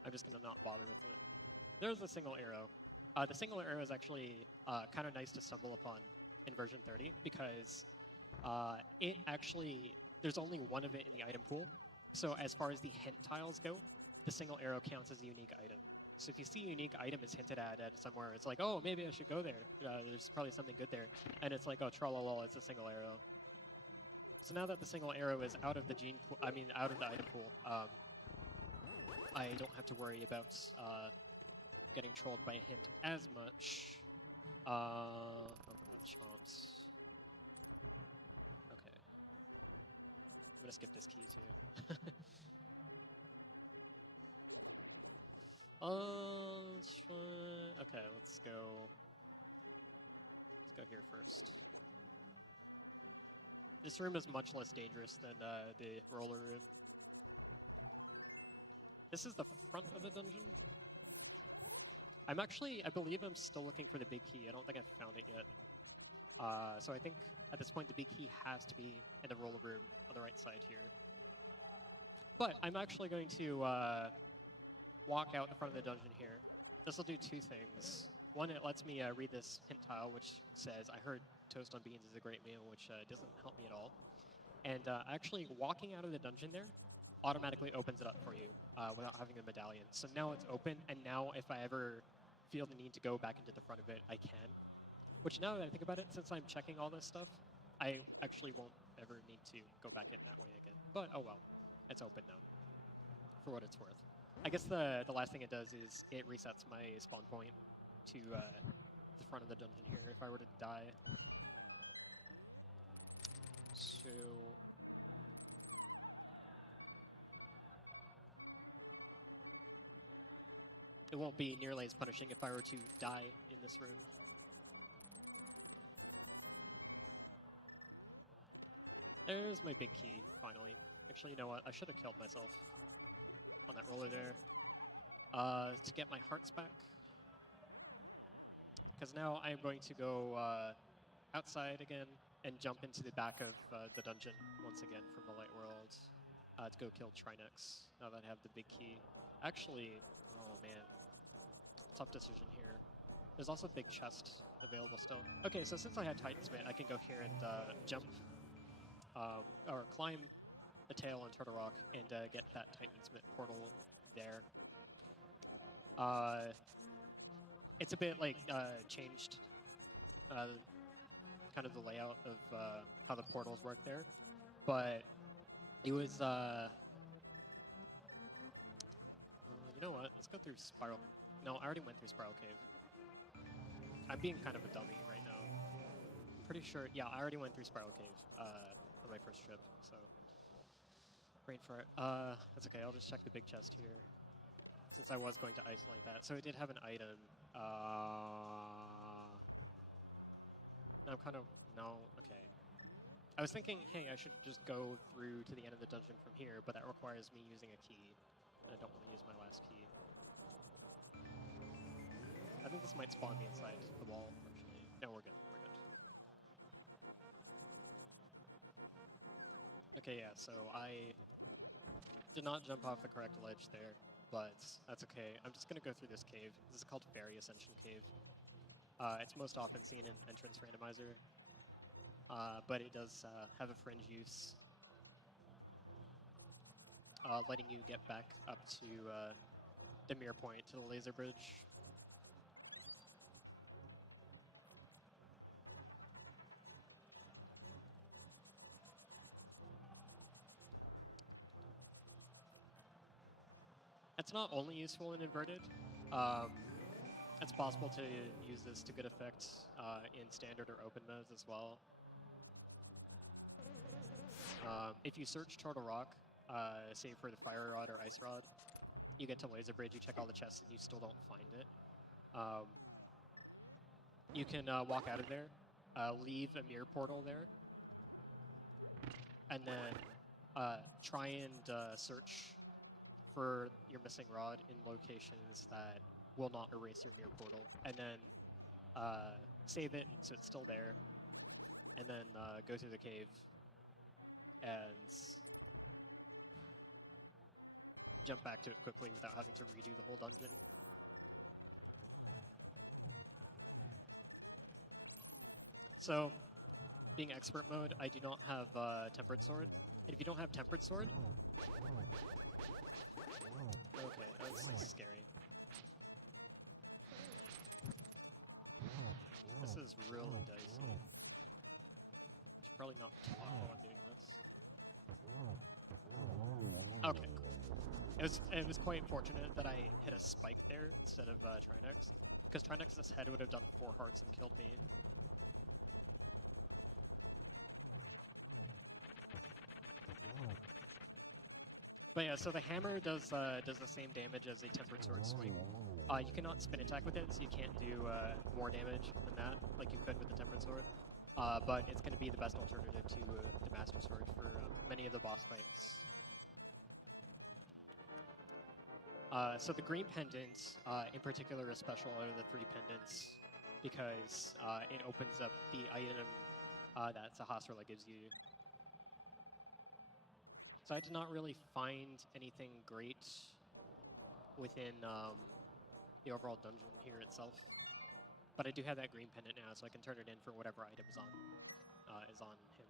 I'm just going to not bother with it. There's a single arrow. The single arrow is actually kind of nice to stumble upon in version 30 because it actually, there's only one of it in the item pool. So as far as the hint tiles go, the single arrow counts as a unique item. So if you see a unique item is hinted at somewhere, it's like, oh, maybe I should go there. There's probably something good there. And it's like, oh, tralala, it's a single arrow. So now that the single arrow is out of the out of the item pool, I don't have to worry about getting trolled by a hint as much. Oh god, chomps. Okay. I'm gonna skip this key too. Okay, let's go here first. This room is much less dangerous than the roller room. This is the front of the dungeon. I believe I'm still looking for the big key. I don't think I've found it yet. So I think at this point the big key has to be in the roller room on the right side here. But I'm actually going to walk out the front of the dungeon here. This will do 2 things. One, it lets me read this hint tile, which says, I heard toast on beans is a great meal, which doesn't help me at all. And actually walking out of the dungeon there automatically opens it up for you without having the medallion. So now it's open, and now if I ever feel the need to go back into the front of it, I can. Which now that I think about it, since I'm checking all this stuff, I actually won't ever need to go back in that way again. But oh well, it's open now, for what it's worth. I guess the last thing it does is it resets my spawn point to the front of the dungeon here if I were to die. So it won't be nearly as punishing if I were to die in this room. There's my big key, finally. Actually, you know what? I should have killed myself on that roller there to get my hearts back. Because now I'm going to go outside again and jump into the back of the dungeon once again from the light world to go kill Trinex now that I have the big key. Actually, oh man, tough decision here. There's also a big chest available still. Okay, so since I had Titan's Mitt, I can go here and jump or climb the tail on Turtle Rock and get that Titan's Mitt portal there. It's a bit like changed kind of the layout of how the portals work there, but it was you know what, let's go through Spiral. No, I already went through Spiral Cave. I'm being kind of a dummy right now. I'm pretty sure, yeah, I already went through Spiral Cave on my first trip, so brain for it. That's okay, I'll just check the big chest here since I was going to isolate that. So it did have an item. No, okay. I was thinking, hey, I should just go through to the end of the dungeon from here, but that requires me using a key, and I don't want to use my last key. I think this might spawn me inside the wall, actually. No, we're good, we're good. Okay, yeah, so I Did not jump off the correct ledge there, but that's okay. I'm just going to go through this cave. This is called Fairy Ascension Cave. It's most often seen in Entrance Randomizer, but it does have a fringe use, letting you get back up to the mirror point, to the laser bridge. It's not only useful in inverted. It's possible to use this to good effect in standard or open modes as well. If you search Turtle Rock, say for the Fire Rod or Ice Rod, you get to Laser Bridge, you check all the chests, and you still don't find it. You can walk out of there, leave a mirror portal there, and then try and search for your missing rod in locations that will not erase your mirror portal, and then save it so it's still there, and then go through the cave and jump back to it quickly without having to redo the whole dungeon. So, being expert mode, I do not have Tempered Sword. And if you don't have Tempered Sword, okay, that's scary. This is really dicey. Should probably not talk while I'm doing this. Okay, cool. It was quite fortunate that I hit a spike there instead of Trinex, because Trinex's head would have done 4 hearts and killed me. But yeah, so the hammer does the same damage as a Tempered Sword swing. You cannot spin attack with it, so you can't do more damage than that, like you could with the Tempered Sword. But it's going to be the best alternative to the Master Sword for many of the boss fights. So the green pendant, in particular, is special out of the 3 pendants because it opens up the item that Sahasrara gives you. So I did not really find anything great within the overall dungeon here itself. But I do have that green pendant now, so I can turn it in for whatever item is on him.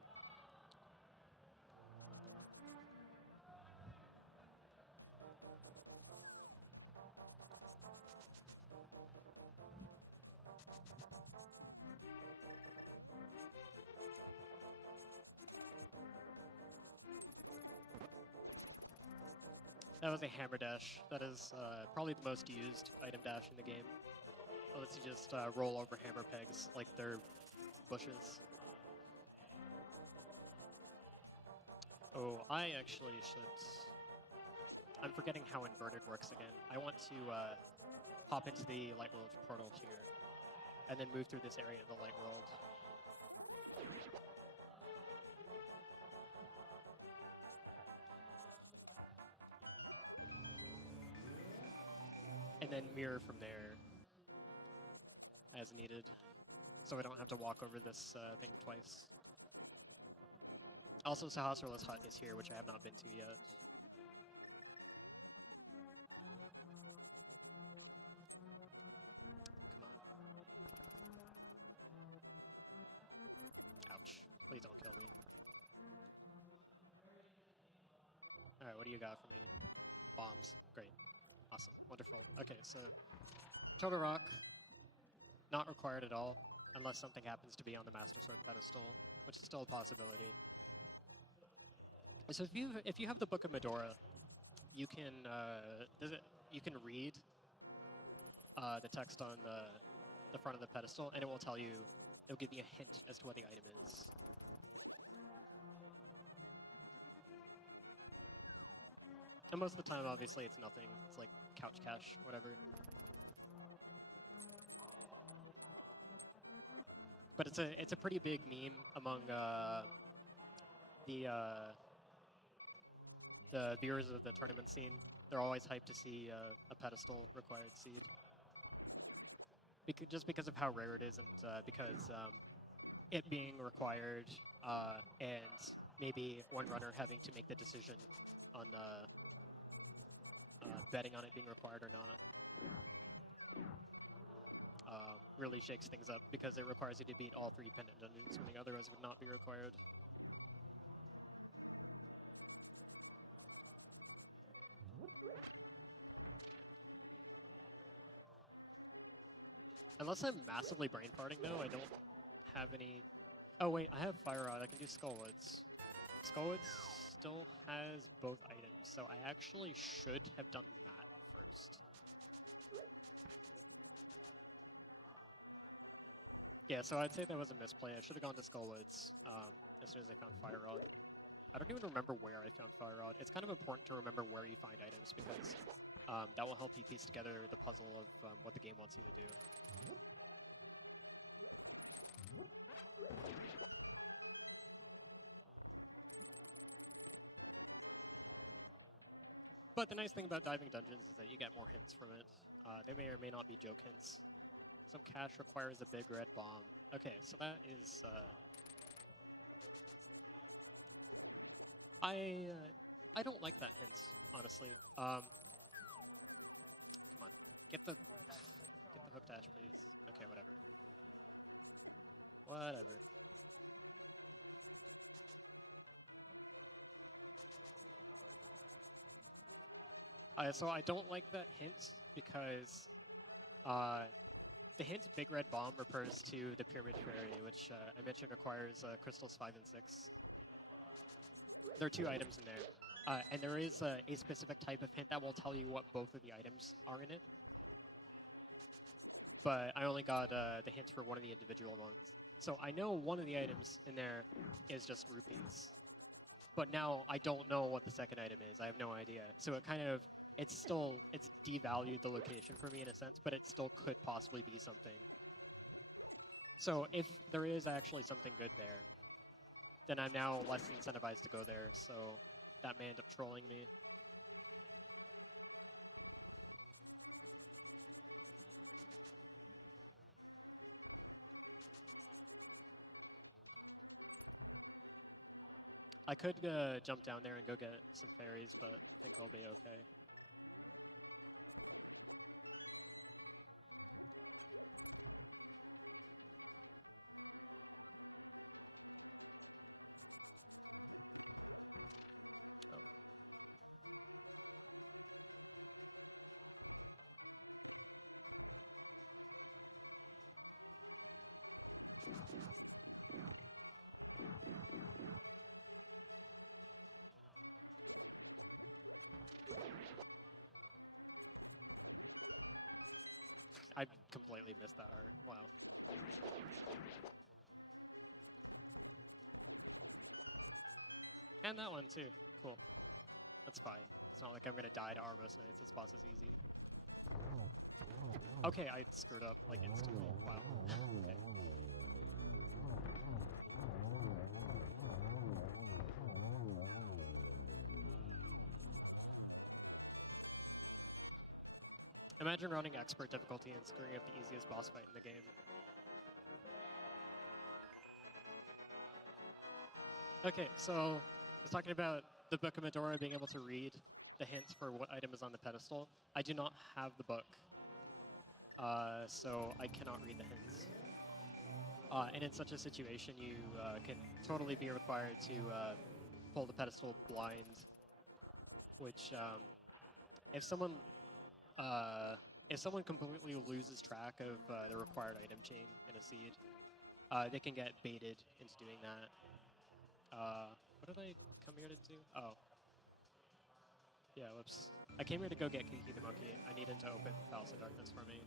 That was a hammer dash. That is probably the most used item dash in the game. It lets you just roll over hammer pegs like they're bushes. Oh, I actually should... I'm forgetting how inverted works again. I want to hop into the Light World portal here, and then move through this area of the Light World. And then mirror from there as needed, so I don't have to walk over this thing twice. Also, Sahasrara's hut is here, which I have not been to yet. Come on. Ouch. Please don't kill me. Alright, what do you got for me? Bombs. Great. Awesome. Wonderful. Okay, so Turtle Rock, not required at all, unless something happens to be on the Master Sword pedestal, which is still a possibility. So if you have the Book of Medora, you can read the text on the front of the pedestal, and it will tell you, it'll give you a hint as to what the item is. And most of the time, obviously, it's nothing. It's like couch cash, whatever. But it's a pretty big meme among the viewers of the tournament scene. They're always hyped to see a pedestal required seed. Just because of how rare it is, and because it being required, and maybe one runner having to make the decision on betting on it being required or not really shakes things up because it requires you to beat all 3 pendant dungeons, when otherwise would not be required. Unless I'm massively brain farting, though, I don't have any... Oh, wait, I have Fire Rod. I can do Skullwoods. Skullwoods still has both items, so I actually should have done that first. Yeah, so I'd say that was a misplay. I should have gone to Skullwoods as soon as I found Fire Rod. I don't even remember where I found Fire Rod. It's kind of important to remember where you find items because that will help you piece together the puzzle of what the game wants you to do. But the nice thing about diving dungeons is that you get more hints from it. They may or may not be joke hints. Some cash requires a big red bomb. Okay, so that is... I don't like that hint, honestly. Come on, get the hook dash, please. Okay, whatever. Whatever. So I don't like that hint because the hint Big Red Bomb refers to the Pyramid Fairy, which I mentioned requires crystals 5 and 6. There are 2 items in there. And there is a specific type of hint that will tell you what both of the items are in it. But I only got the hints for one of the individual ones. So I know one of the items in there is just rupees. But now I don't know what the second item is. I have no idea. So it kind of, it's devalued the location for me in a sense, but it still could possibly be something. So if there is actually something good there, then I'm now less incentivized to go there, so that may end up trolling me. I could jump down there and go get some fairies, but I think I'll be okay. Oh. I completely missed that art. Wow. And that one too. Cool. That's fine. It's not like I'm gonna die to Armos Knights. This boss is easy. Okay, I screwed up like instantly. Wow. Okay. Imagine running expert difficulty and screwing up the easiest boss fight in the game. Okay, so I was talking about the Book of Medora being able to read the hints for what item is on the pedestal. I do not have the book, so I cannot read the hints. And in such a situation, you can totally be required to pull the pedestal blind, which if someone completely loses track of the required item chain in a seed, they can get baited into doing that. What did I come here to do? Oh. Yeah, whoops. I came here to go get Kiki the Monkey. I needed to open Palace of Darkness for me.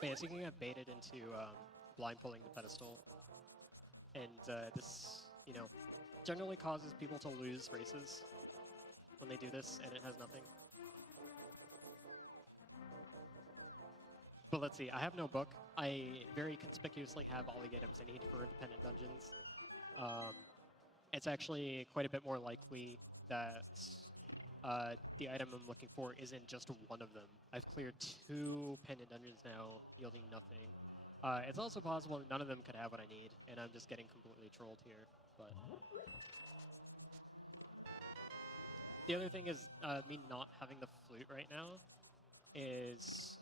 But yeah, so you can get baited into blind pulling the pedestal. And this, you know, generally causes people to lose races when they do this, and it has nothing. But let's see, I have no book. I very conspicuously have all the items I need for independent dungeons. It's actually quite a bit more likely that the item I'm looking for isn't just one of them. I've cleared 2 pendant dungeons now, yielding nothing. It's also possible that none of them could have what I need, and I'm just getting completely trolled here. But The other thing is me not having the flute right now is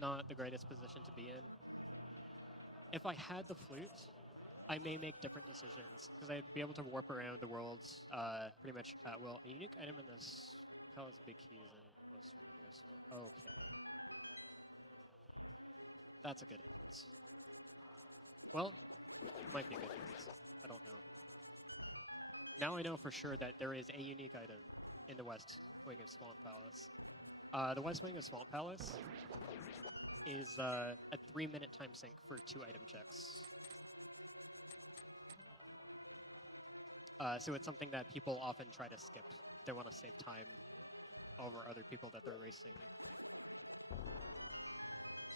not the greatest position to be in. If I had the flute, I may make different decisions because I'd be able to warp around the world pretty much at will. A unique item in this Palace Big Keys in Western US. Okay. That's a good hint. Well, might be a good hint. I don't know. Now I know for sure that there is a unique item in the west wing of Swamp Palace. The west wing of Swamp Palace is a 3-minute time sink for 2 item checks. So it's something that people often try to skip. They want to save time over other people that they're racing.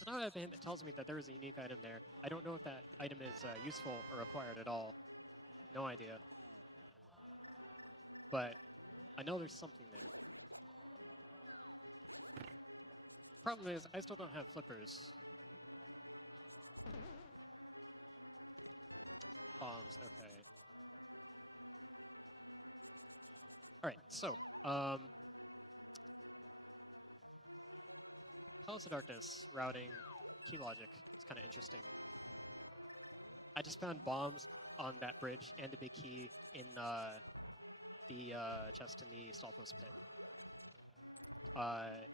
So now I have a hint that tells me that there is a unique item there. I don't know if that item is useful or required at all. No idea. But I know there's something there. Problem is, I still don't have flippers. Bombs, okay. Alright, so, Palace of Darkness, routing, key logic. It's kind of interesting. I just found bombs on that bridge and a big key in the chest in the Stalfos pit.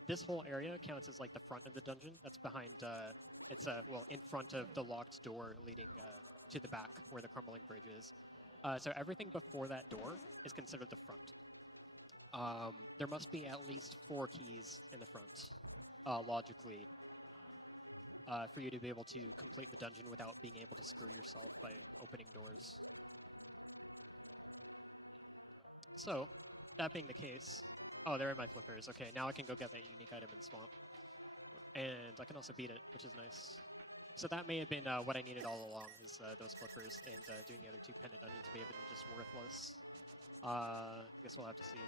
This whole area counts as like the front of the dungeon. That's behind, it's well, in front of the locked door leading to the back where the crumbling bridge is. So everything before that door is considered the front. There must be at least 4 keys in the front, logically, for you to be able to complete the dungeon without being able to screw yourself by opening doors. So, that being the case, oh, there are my flippers. Okay, now I can go get that unique item in Swamp. And I can also beat it, which is nice. So that may have been what I needed all along, is those flippers and doing the other 2 pendant dungeons may have been just worthless. I guess we'll have to see.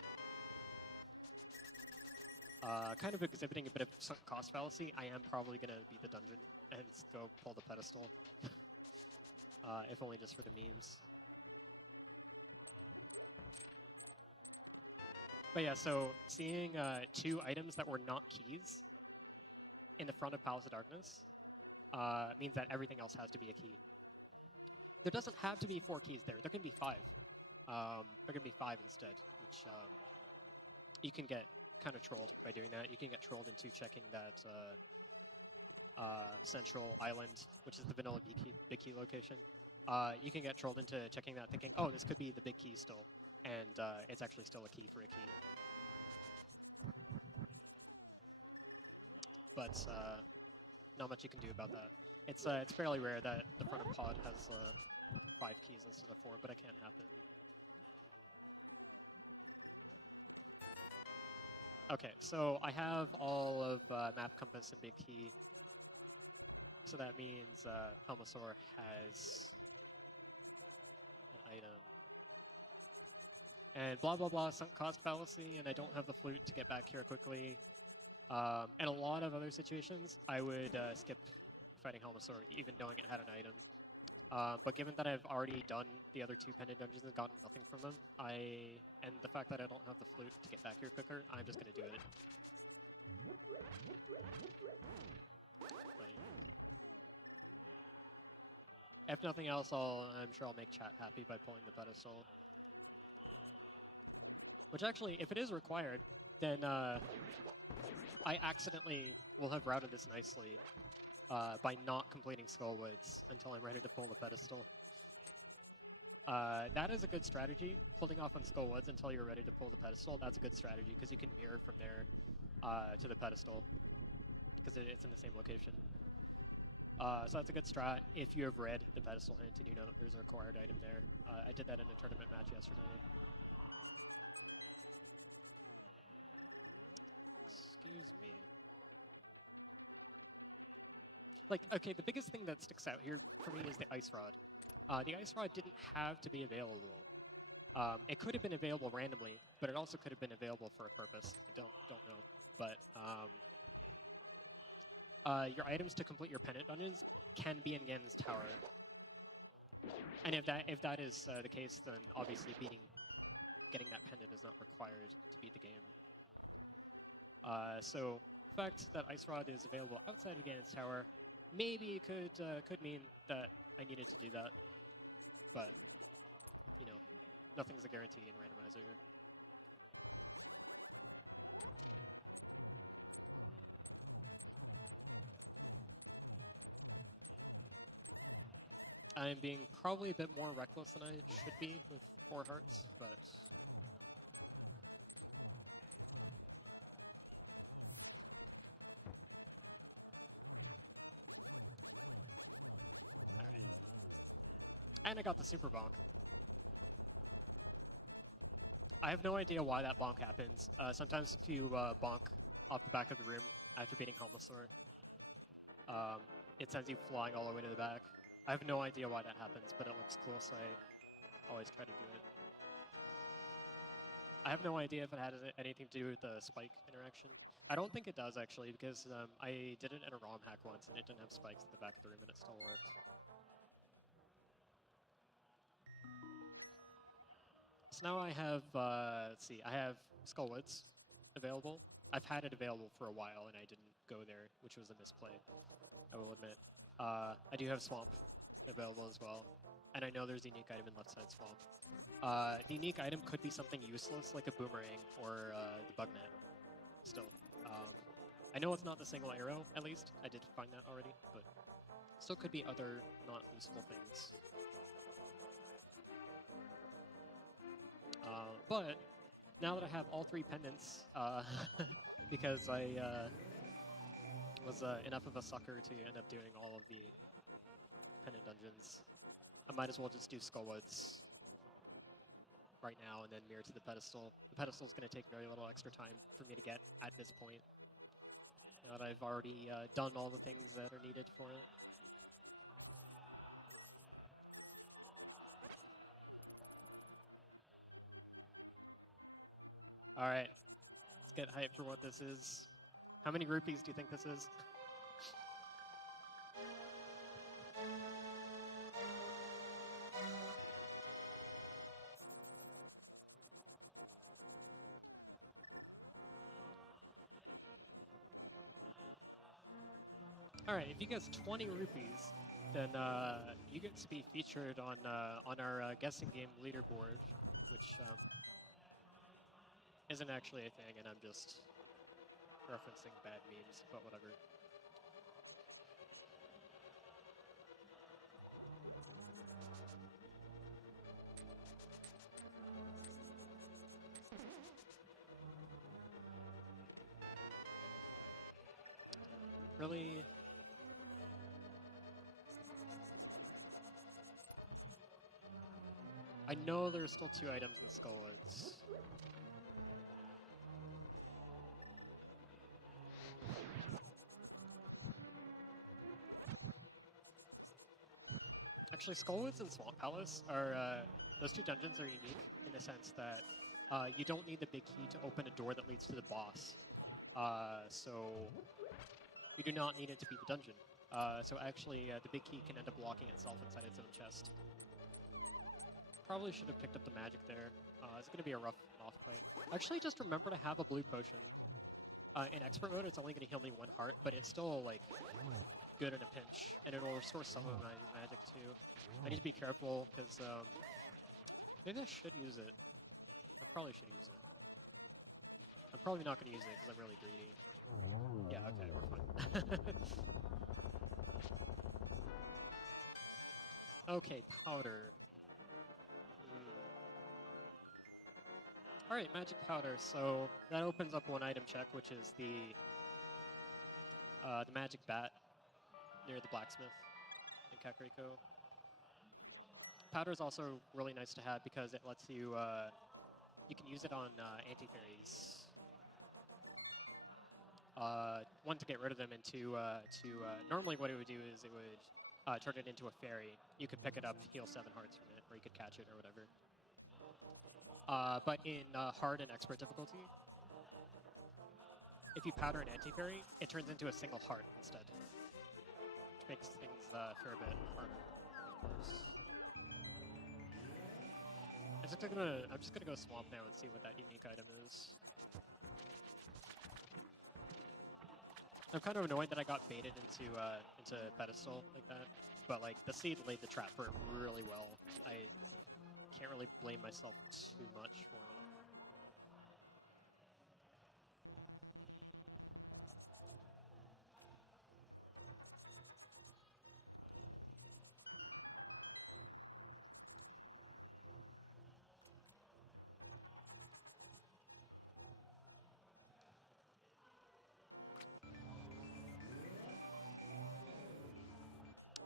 Kind of exhibiting a bit of sunk cost fallacy. I am probably going to beat the dungeon and go pull the pedestal. If only just for the memes. But yeah, so seeing 2 items that were not keys in the front of Palace of Darkness means that everything else has to be a key. There doesn't have to be 4 keys there. There can be 5. There can be 5 instead, which you can get kind of trolled by doing that. You can get trolled into checking that central island, which is the vanilla big key location. You can get trolled into checking that, thinking, oh, this could be the big key still, and it's actually still a key for a key. But not much you can do about that. It's fairly rare that the front of pod has 5 keys instead of 4, but it can happen. Okay, so I have all of map, compass, and big key. So that means Helmosaur has an item. And blah blah blah, sunk cost fallacy, and I don't have the flute to get back here quickly. And a lot of other situations, I would skip fighting Helmosaur, even knowing it had an item. But given that I've already done the other 2 pendant dungeons and gotten nothing from them, and the fact that I don't have the flute to get back here quicker, I'm just going to do it. Right. If nothing else, I'm sure I'll make chat happy by pulling the pedestal. Which actually, if it is required, then I accidentally will have routed this nicely by not completing Skullwoods until I'm ready to pull the pedestal. That is a good strategy, holding off on Skullwoods until you're ready to pull the pedestal. That's a good strategy, because you can mirror from there to the pedestal, because it's in the same location. So that's a good strat if you have read the pedestal hint and you know there's a required item there. I did that in a tournament match yesterday. Excuse me. Like, okay, the biggest thing that sticks out here for me is the Ice Rod. The Ice Rod didn't have to be available. It could have been available randomly, but it also could have been available for a purpose. I don't know. But your items to complete your pendant dungeons can be in Ganon's Tower. And if that is the case, then obviously getting that pendant is not required to beat the game. So the fact that Ice Rod is available outside of Ganon's Tower maybe could mean that I needed to do that, but you know, nothing's a guarantee in randomizer. I'm being probably a bit more reckless than I should be with 4 hearts, but alright. And I got the super bonk. I have no idea why that bonk happens. Sometimes if you bonk off the back of the room after beating Helmasaur, it sends you flying all the way to the back. I have no idea why that happens, but it looks cool, so I always try to do it. I have no idea if it had anything to do with the spike interaction. I don't think it does, actually, because I did it in a ROM hack once, and it didn't have spikes at the back of the room, and it still worked. So now I have, let's see, I have Skullwoods available. I've had it available for a while, and I didn't go there, which was a misplay, I will admit. I do have Swamp available as well, and I know there's a unique item in left side Swamp. The unique item could be something useless, like a boomerang or the bug net. Still, I know it's not the single arrow, at least. I did find that already, but still could be other not useful things. But now that I have all 3 pendants, because I was enough of a sucker to end up doing all of the pendant dungeons, I might as well just do Skullwoods right now and then mirror to the pedestal. The pedestal is going to take very little extra time for me to get at this point, now that I've already done all the things that are needed for it. Alright, let's get hyped for what this is. How many rupees do you think this is? Alright, if you guess 20 rupees, then you get to be featured on our guessing game leaderboard, which isn't actually a thing, and I'm just referencing bad memes, but whatever. Really? I know there's still 2 items in Skullwoods. Actually, Skullwoods and Swamp Palace are, those 2 dungeons are unique in the sense that you don't need the big key to open a door that leads to the boss. So you do not need it to beat the dungeon. So actually, the big key can end up locking itself inside its own chest. Probably should have picked up the magic there. It's going to be a rough off fight. Actually, just remember to have a blue potion. In expert mode, it's only going to heal me 1 heart, but it's still like good in a pinch, and it will restore some of my magic too. I need to be careful because maybe I should use it. I probably should use it. I'm probably not going to use it because I'm really greedy. Yeah, okay, we're fine. Okay, powder. Alright, magic powder. So that opens up 1 item check, which is the magic bat near the blacksmith in Kakariko. Powder is also really nice to have because it lets you you can use it on anti-fairies. 1, to get rid of them, and 2, normally what it would do is it would turn it into a fairy. You could pick it up, heal 7 hearts from it, or you could catch it or whatever. But in hard and expert difficulty, if you powder an anti-fairy, it turns into a single heart instead, which makes things a fair bit harder, of course. I'm just gonna go swamp now and see what that unique item is. I'm kind of annoyed that I got baited into pedestal like that, but like the seed laid the trap for it really well. I can't really blame myself too much for it.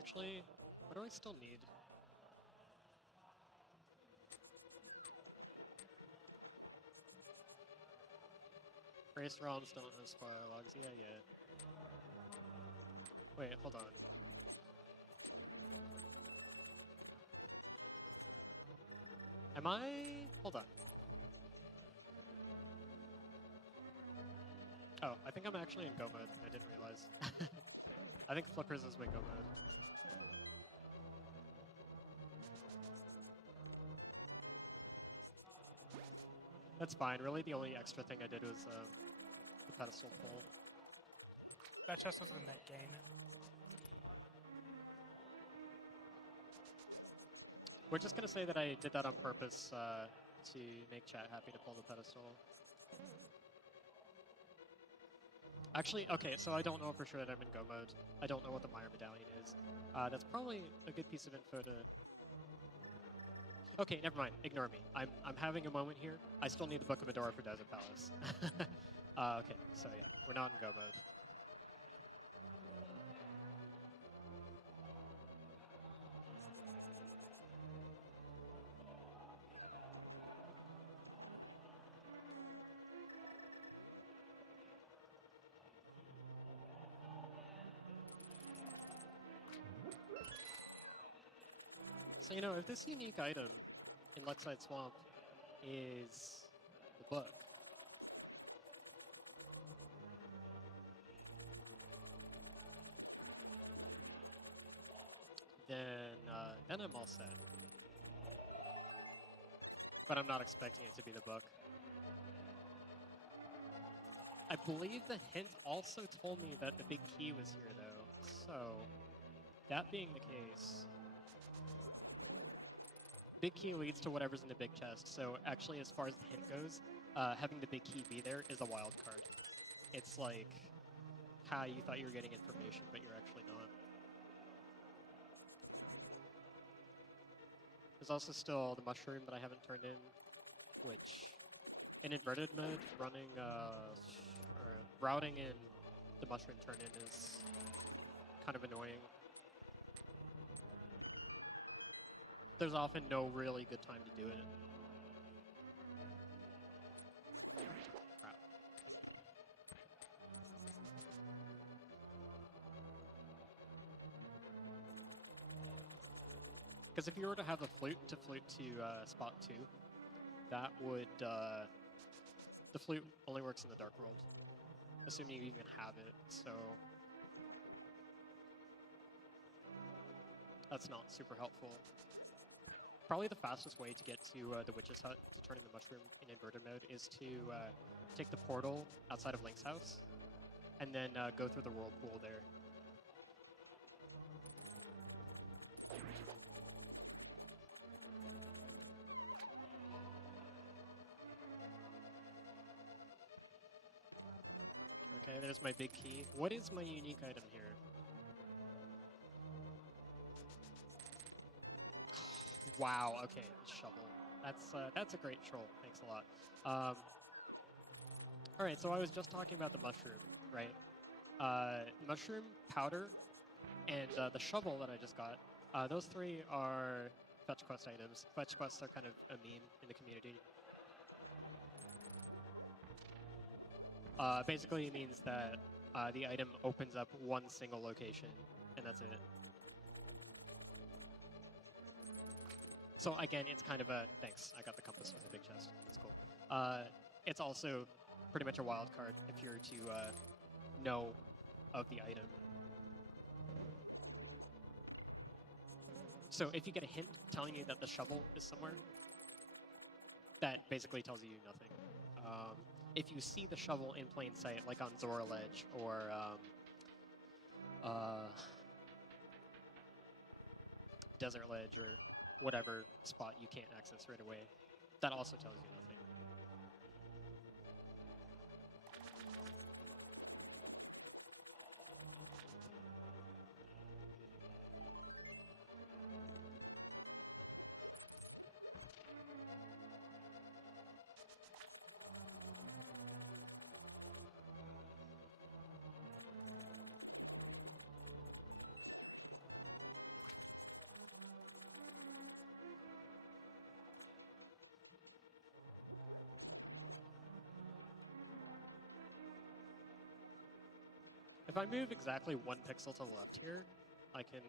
Actually, what do I still need? Race ROMs don't have spoiler logs. Yeah, yeah. Wait, hold on. Am I? Hold on. Oh, I think I'm actually in go mode. I didn't realize. I think Flippers is my go mode. That's fine. Really, the only extra thing I did was the pedestal pull. That chest was the net gain. We're just gonna say that I did that on purpose to make chat happy to pull the pedestal. Actually, okay, so I don't know for sure that I'm in go mode. I don't know what the Meyer medallion is. That's probably a good piece of info to... Okay, never mind. Ignore me. I'm having a moment here. I still need the Book of Medora for Desert Palace. Okay, so yeah, we're not in go mode. So, you know, if this unique item in Lakeside Swamp is the book, then I'm all set. But I'm not expecting it to be the book. I believe the hint also told me that the big key was here, though. So, that being the case... Big key leads to whatever's in the big chest, so actually as far as the hint goes, having the big key be there is a wild card. It's like how you thought you were getting information, but you're actually not. There's also still the mushroom that I haven't turned in, which in inverted mode, running or routing in the mushroom turn in is kind of annoying. There's often no really good time to do it. Crap. Because if you were to have a flute to spot 2, that would... the flute only works in the Dark World, assuming you even have it, so... That's not super helpful. Probably the fastest way to get to the Witch's Hut to turn in the mushroom in inverted mode is to take the portal outside of Link's house and then go through the whirlpool there. Okay, there's my big key. What is my unique item here? Wow, okay, shovel. That's a great troll. Thanks a lot. Alright, so I was just talking about the mushroom, right? Mushroom, powder, and the shovel that I just got. Those 3 are fetch quest items. Fetch quests are kind of a meme in the community. Basically it means that the item opens up one single location, and that's it. So again, it's kind of a, thanks, I got the compass with the big chest, that's cool. It's also pretty much a wild card if you're to know of the item. So if you get a hint telling you that the shovel is somewhere, that basically tells you nothing. If you see the shovel in plain sight, like on Zora Ledge or Desert Ledge or whatever spot you can't access right away, that also tells you nothing. If I move exactly 1 pixel to the left here, I can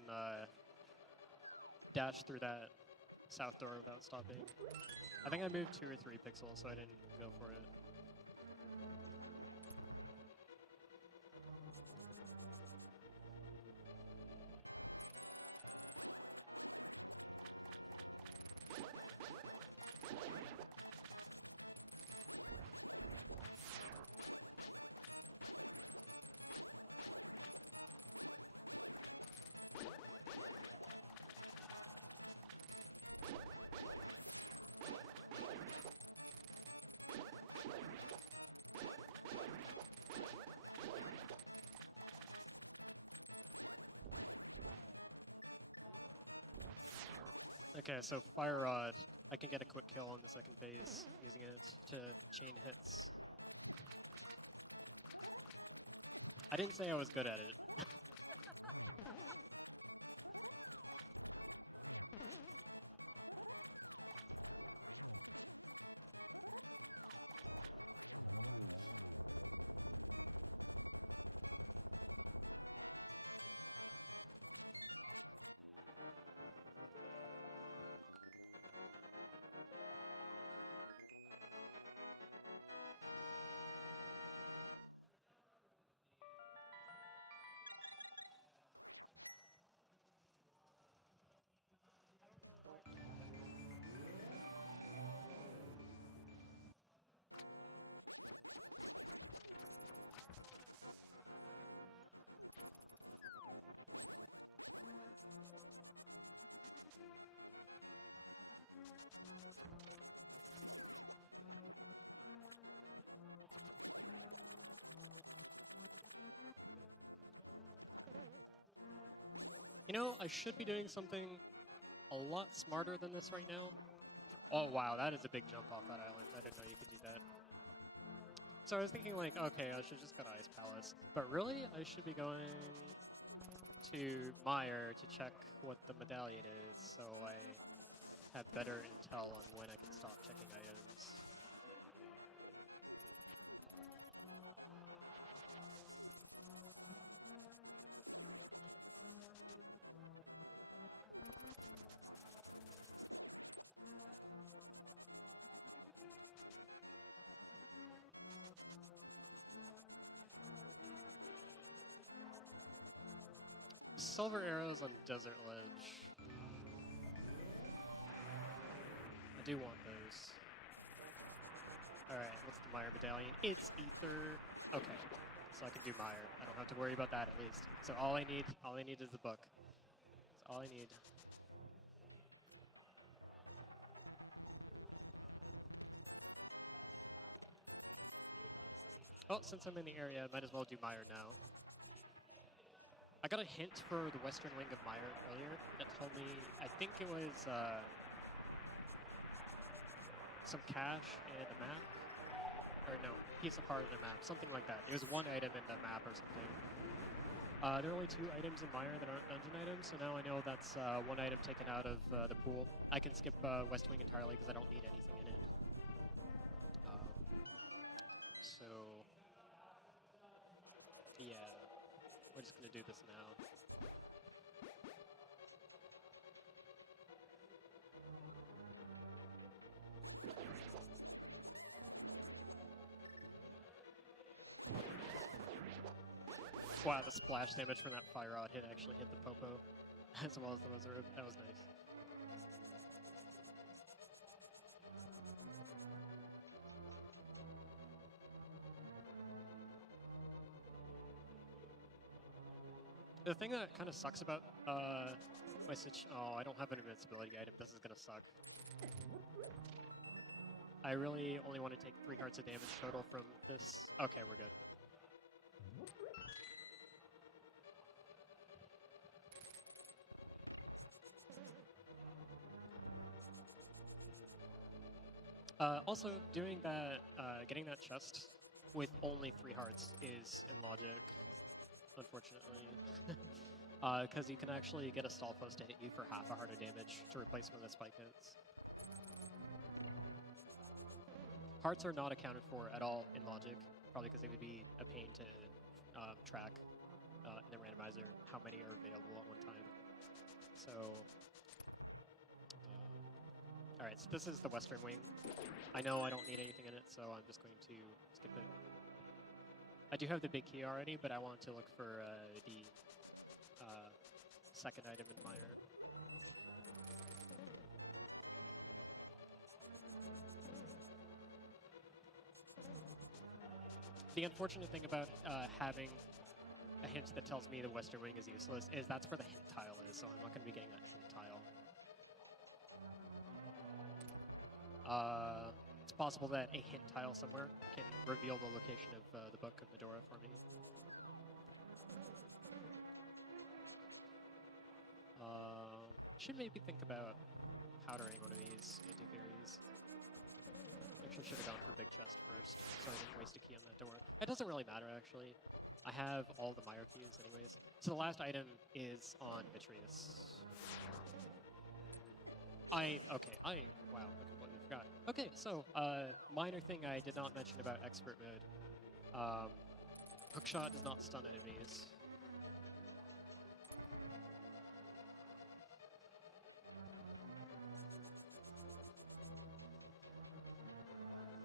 dash through that south door without stopping. I think I moved 2 or 3 pixels, so I didn't go for it. Okay, so Fire Rod, I can get a quick kill on the second phase using it to chain hits. I didn't say I was good at it. You know, I should be doing something a lot smarter than this right now. Oh wow, that is a big jump off that island. I didn't know you could do that. So I was thinking like, okay, I should just go to Ice Palace. But really, I should be going to Meyer to check what the medallion is, so I have better intel on when I can stop checking items. Silver arrows on Desert Ledge. I do want those. Alright, what's the Meyer medallion? It's Ether. Okay, so I can do Meyer. I don't have to worry about that at least. So all I need is the book. That's all I need. Well, since I'm in the area, I might as well do Meyer now. I got a hint for the western wing of Meyer earlier that told me, I think it was some cache and a map. Or no, piece of art in a map, something like that. It was one item in the map or something. There are only 2 items in Meyer that aren't dungeon items, so now I know that's one item taken out of the pool. I can skip West Wing entirely because I don't need anything in it. So, yeah, we're just gonna do this now. Wow, the splash damage from that fire rod hit actually hit the Popo as well as the Wizard. That was nice. The thing that kind of sucks about my situation. Oh, I don't have an invincibility item. This is gonna suck. I really only want to take 3 hearts of damage total from this. Okay, we're good. Also, doing that, getting that chest with only 3 hearts is in logic, unfortunately. Because you can actually get a stall post to hit you for half a heart of damage to replace one of the spike hits. Hearts are not accounted for at all in logic, probably because it would be a pain to track in the randomizer how many are available at one time. So, alright, so this is the western wing. I know I don't need anything in it, so I'm just going to skip it. I do have the big key already, but I want to look for the second item in minor. The unfortunate thing about having a hint that tells me the western wing is useless is that's where the hint tile is, so I'm not going to be getting that hint tile. It's possible that a hint tile somewhere can reveal the location of the Book of Medora for me. Should maybe think about powdering one of these anti-fairies. Actually should have gone for big chest first, so I didn't waste a key on that door. It doesn't really matter, actually. I have all the Meyer keys anyways. So the last item is on Vitreous. Wow, I completely forgot. Okay, so, minor thing I did not mention about expert mode. Hookshot does not stun enemies.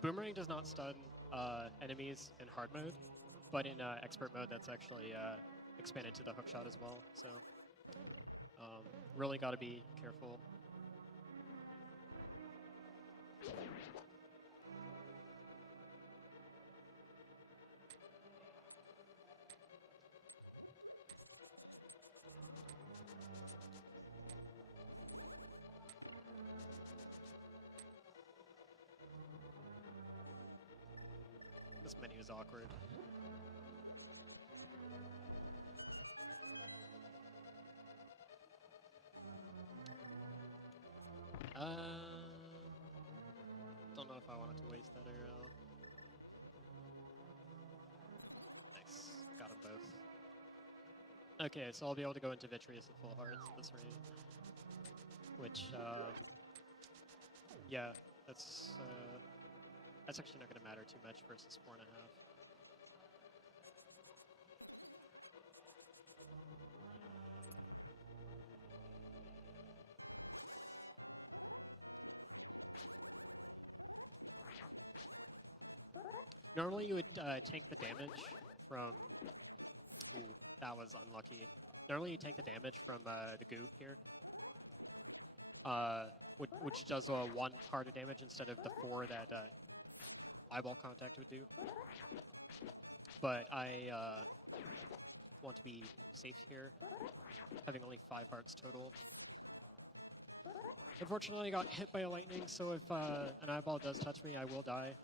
Boomerang does not stun enemies in hard mode, but in expert mode that's actually expanded to the hookshot as well, so really got to be careful. This menu is awkward. Don't know if I wanted to waste that arrow. Nice, got them both. Okay, so I'll be able to go into Vitreous with full hearts at this rate. Which, yeah, that's actually not going to matter too much versus 4.5. Normally you would tank the damage from... Ooh, that was unlucky. Normally you tank the damage from the goo here. Which does 1 heart of damage instead of the 4 that eyeball contact would do. But I want to be safe here, having only 5 hearts total. Unfortunately, I got hit by a lightning, so if an eyeball does touch me, I will die.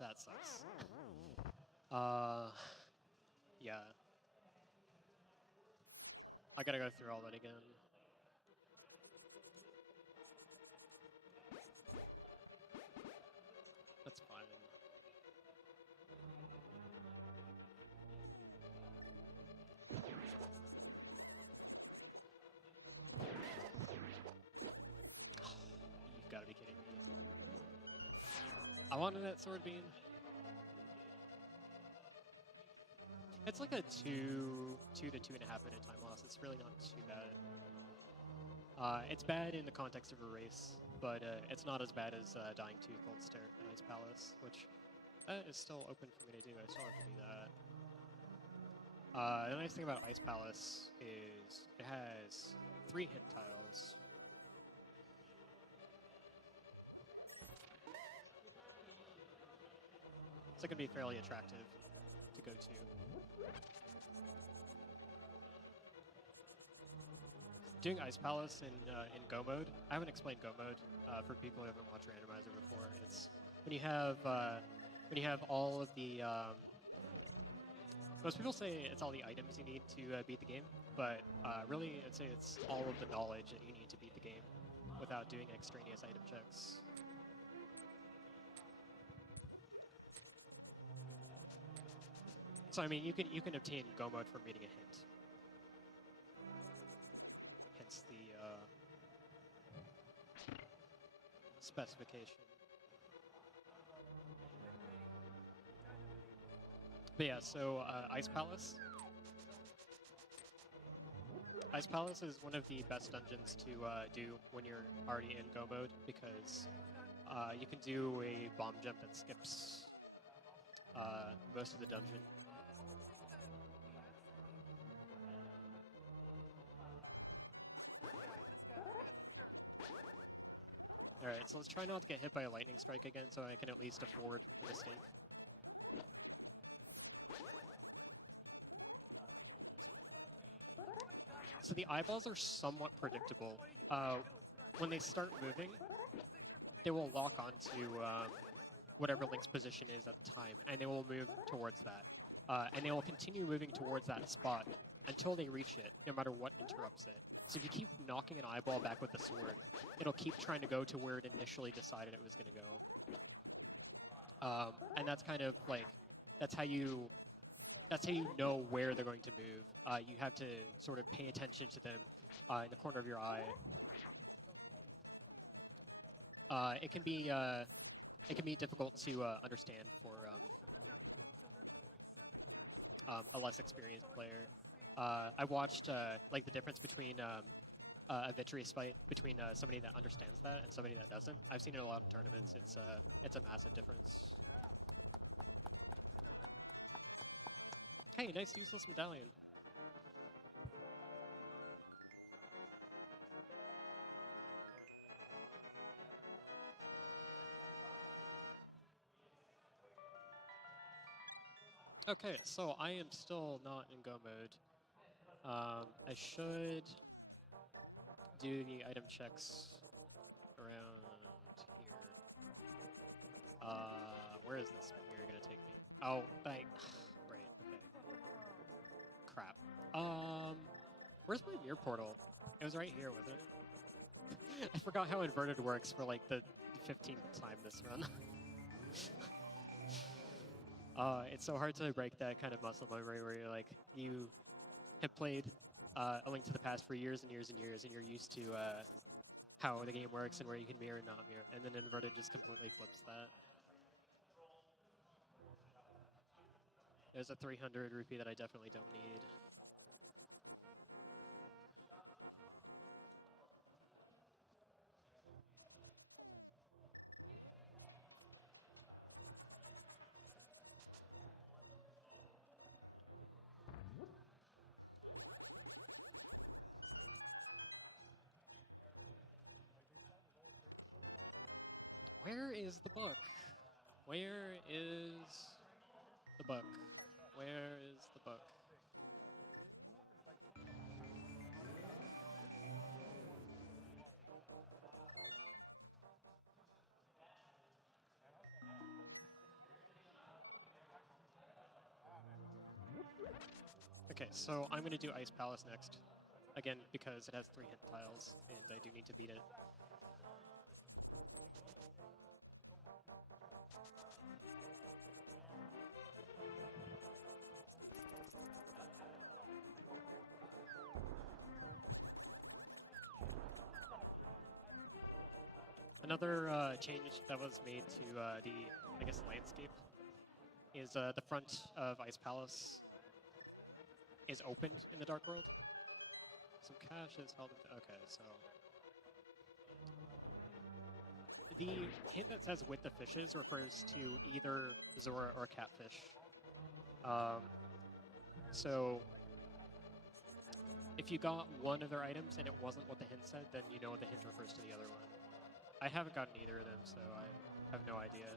That sucks. Yeah. I gotta go through all that again. That's fine. You've gotta be kidding me. I wanted that sword beam. It's like a 2 to 2.5 minute time loss. It's really not too bad. It's bad in the context of a race, but it's not as bad as dying to Cold Stare and Ice Palace, which is still open for me to do. I still have to do that. The nice thing about Ice Palace is it has 3 hit tiles. So it can be fairly attractive to go to. Doing Ice Palace in Go mode. I haven't explained Go mode for people who haven't watched Randomizer before. It's when you have all of the. Most people say it's all the items you need to beat the game, but really, I'd say it's all of the knowledge that you need to beat the game without doing extraneous item checks. So I mean, you can obtain Go mode from reading a hint. Hence the specification. But yeah, so Ice Palace. Ice Palace is one of the best dungeons to do when you're already in Go mode because you can do a bomb jump that skips most of the dungeon. Alright, so let's try not to get hit by a lightning strike again so I can at least afford a mistake. So the eyeballs are somewhat predictable. When they start moving, they will lock onto whatever Link's position is at the time, and they will move towards that. And they will continue moving towards that spot until they reach it, no matter what interrupts it. So if you keep knocking an eyeball back with the sword, it'll keep trying to go to where it initially decided it was going to go. And that's kind of like, that's how you know where they're going to move. You have to sort of pay attention to them in the corner of your eye. It can be difficult to understand for a less experienced player. I watched like the difference between a vitreous fight between somebody that understands that and somebody that doesn't. I've seen it a lot in tournaments. It's a massive difference. Hey, nice useless medallion. Okay, so I am still not in Go mode. I should do the item checks around here. Where is this mirror gonna take me? Oh, right, okay. Crap. Where's my mirror portal? It was right here, wasn't it? I forgot how inverted works for like the 15th time this run. It's so hard to break that kind of muscle memory where you're like, you have played A Link to the Past for years and years and years, and you're used to how the game works and where you can mirror and not mirror, and then inverted just completely flips that. There's a 300 rupee that I definitely don't need. Where is the book? Where is the book? Where is the book? Okay, so I'm going to do Ice Palace next. Again, because it has 3 hint tiles, and I do need to beat it. Another change that was made to the, I guess, landscape is the front of Ice Palace is opened in the Dark World. Some cash is held. Okay, so the hint that says "with the fishes" refers to either Zora or Catfish. So if you got one of their items and it wasn't what the hint said, then you know the hint refers to the other one. I haven't gotten either of them, so I have no idea.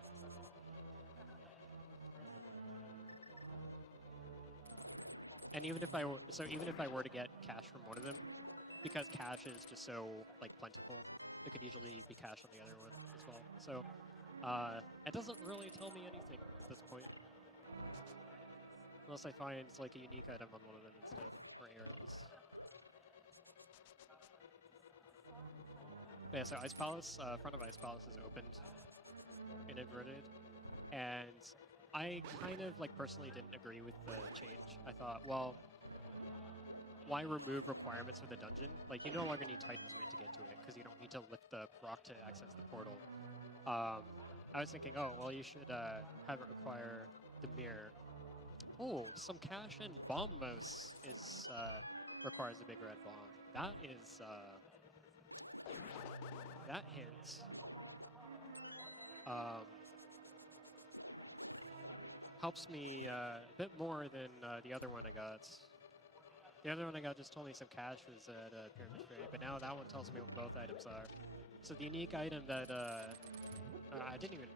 And even if I were to get cash from one of them, because cash is just so like plentiful, it could usually be cash on the other one as well. So it doesn't really tell me anything at this point, unless I find like a unique item on one of them instead, or arrows. Yeah, so Ice Palace, front of Ice Palace is opened and inverted, and I kind of like personally didn't agree with the change. I thought, well, why remove requirements for the dungeon? Like, you no longer need Titan's Mint to get to it, because you don't need to lift the rock to access the portal. I was thinking, oh, well, you should have it require the mirror. Oh, some cash and bomb mouse is requires a big red bomb. That is that hint helps me a bit more than the other one I got. The other one I got just told me some cash was at Pyramid Trade, but now that one tells me what both items are. So the unique item that I didn't even,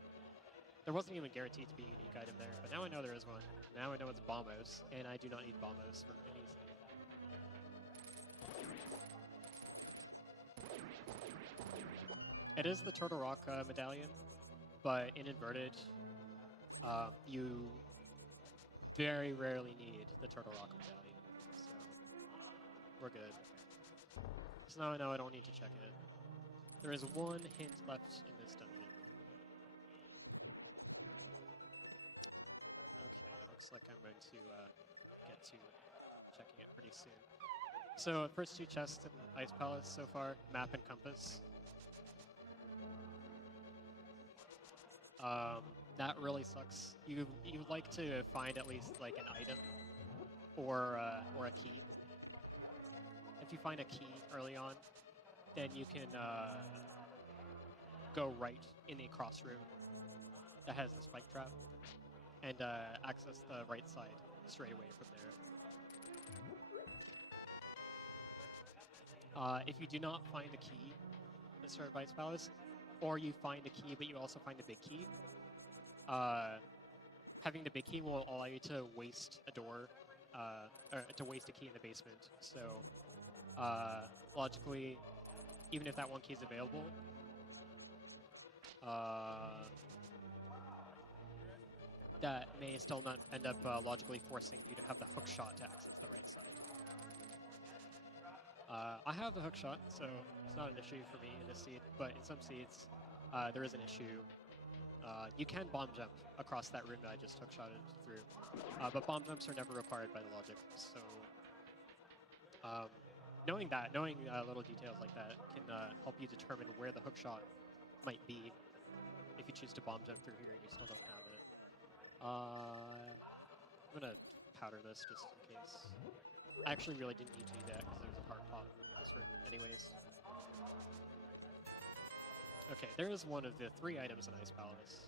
there wasn't even guaranteed to be a unique item there, but now I know there is one. Now I know it's Bombos, and I do not need Bombos for anything. It is the Turtle Rock medallion, but in inverted, you very rarely need the Turtle Rock medallion. We're good. So now I know I don't need to check it. There is one hint left in this dungeon. Okay, looks like I'm going to get to checking it pretty soon. So, first two chests in Ice Palace so far, map and compass. That really sucks. You'd like to find at least like an item or a key. If you find a key early on, then you can go right in the cross room that has the spike trap and access the right side straight away from there. If you do not find a key at the start of Ice Palace, or you find a key but you also find a big key, having the big key will allow you to waste a door, or to waste a key in the basement. So logically, even if that one key is available, that may still not end up logically forcing you to have the hook shot to access the right side. I have the hook shot, so it's not an issue for me in this seed, but in some seeds, there is an issue. You can bomb jump across that room that I just hook shotted through, but bomb jumps are never required by the logic, so knowing little details like that can help you determine where the hook shot might be if you choose to bomb jump through here and you still don't have it. I'm gonna powder this just in case. I actually really didn't need to do that because there's a hard pot in this room anyways. Okay, there is one of the 3 items in Ice Palace.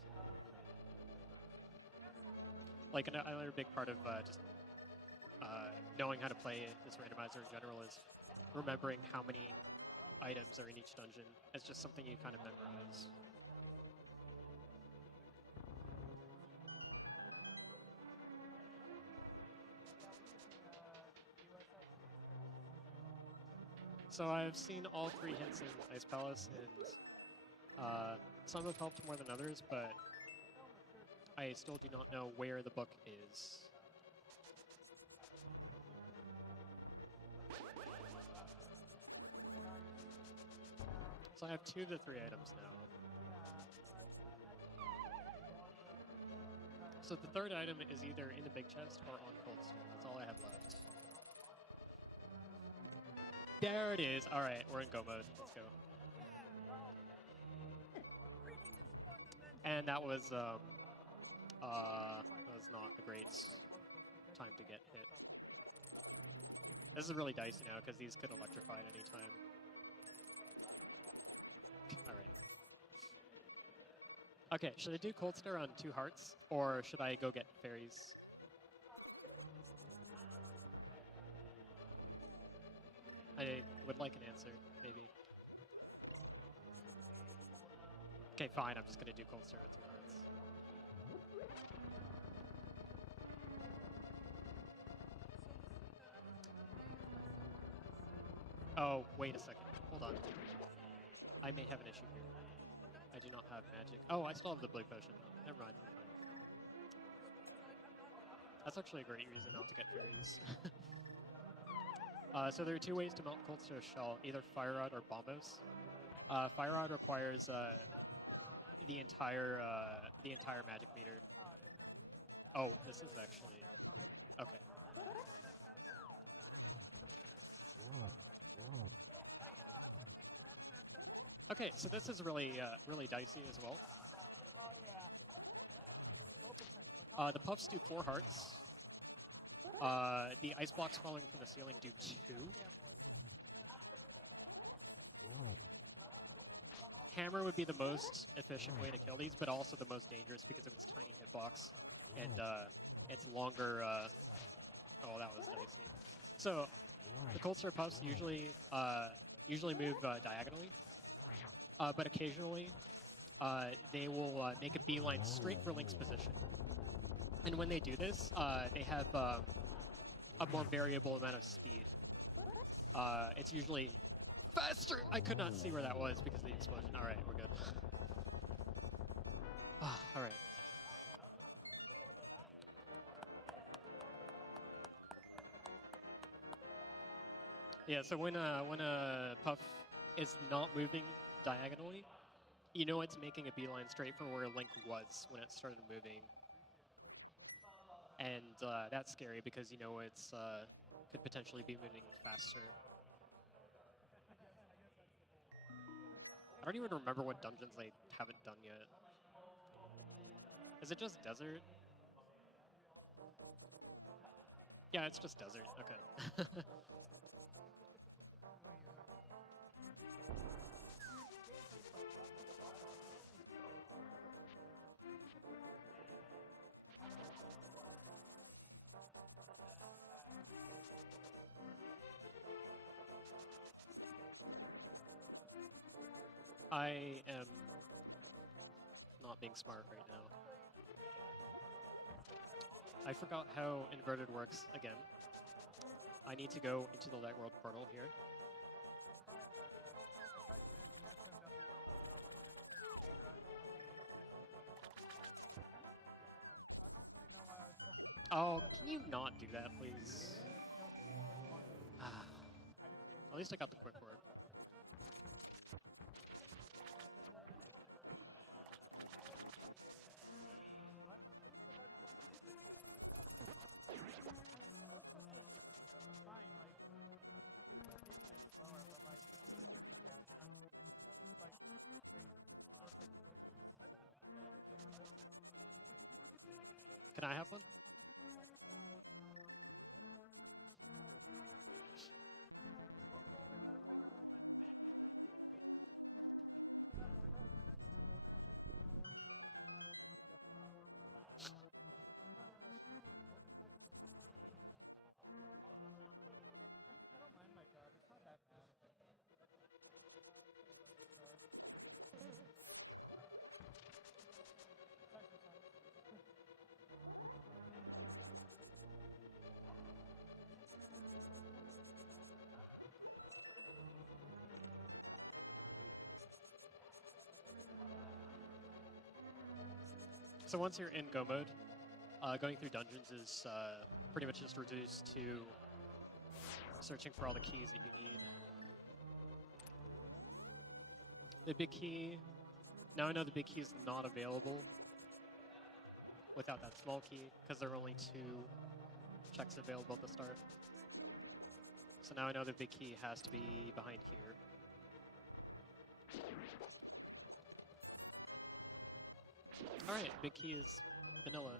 Like another big part of just knowing how to play this randomizer in general is remembering how many items are in each dungeon. It's just something you kind of memorize. So I've seen all 3 hints in Ice Palace, and some have helped more than others, but I still do not know where the book is. So I have 2 of the 3 items now. So the 3rd item is either in the big chest or on Coldstone. That's all I have left. There it is. All right, we're in go mode. Let's go. And that was not a great time to get hit. This is really dicey now because these could electrify at any time. All right. Okay, should I do Cold Stare on 2 hearts, or should I go get fairies? I would like an answer, maybe. Okay, fine, I'm just gonna do Cold Stare on 2 hearts. Oh, wait a second. Hold on. I may have an issue here. I do not have magic. Oh, I still have the blue potion. Never mind. I'm fine. That's actually a great reason not to get fairies. So there are two ways to melt Cold Stone Shell, either Fire Rod or Bombos. Fire Rod requires the entire magic meter. Oh, this is actually okay. Okay, so this is really really dicey as well. The puffs do 4 hearts. The ice blocks falling from the ceiling do 2. Hammer would be the most efficient way to kill these, but also the most dangerous because of its tiny hitbox and its longer. Oh, that was dicey. So the Cold Star puffs usually move diagonally, but occasionally they will make a beeline straight for Link's position. And when they do this, they have a more variable amount of speed. It's usually faster. I could not see where that was because of the explosion. All right, we're good. All right. Yeah, so when a puff is not moving diagonally, you know it's making a beeline straight for where Link was when it started moving. And that's scary because you know it's could potentially be moving faster. I don't even remember what dungeons I haven't done yet. Is it just desert? Yeah, it's just desert. Okay. I am not being smart right now. I forgot how inverted works again. I need to go into the Light World portal here. Oh, can you not do that, please? At least I got the quick work. Can I have one? So once you're in Go mode, going through dungeons is pretty much just reduced to searching for all the keys that you need. The big key, now I know the big key is not available without that small key because there are only 2 checks available at the start. So now I know the big key has to be behind here. Alright, big key is vanilla.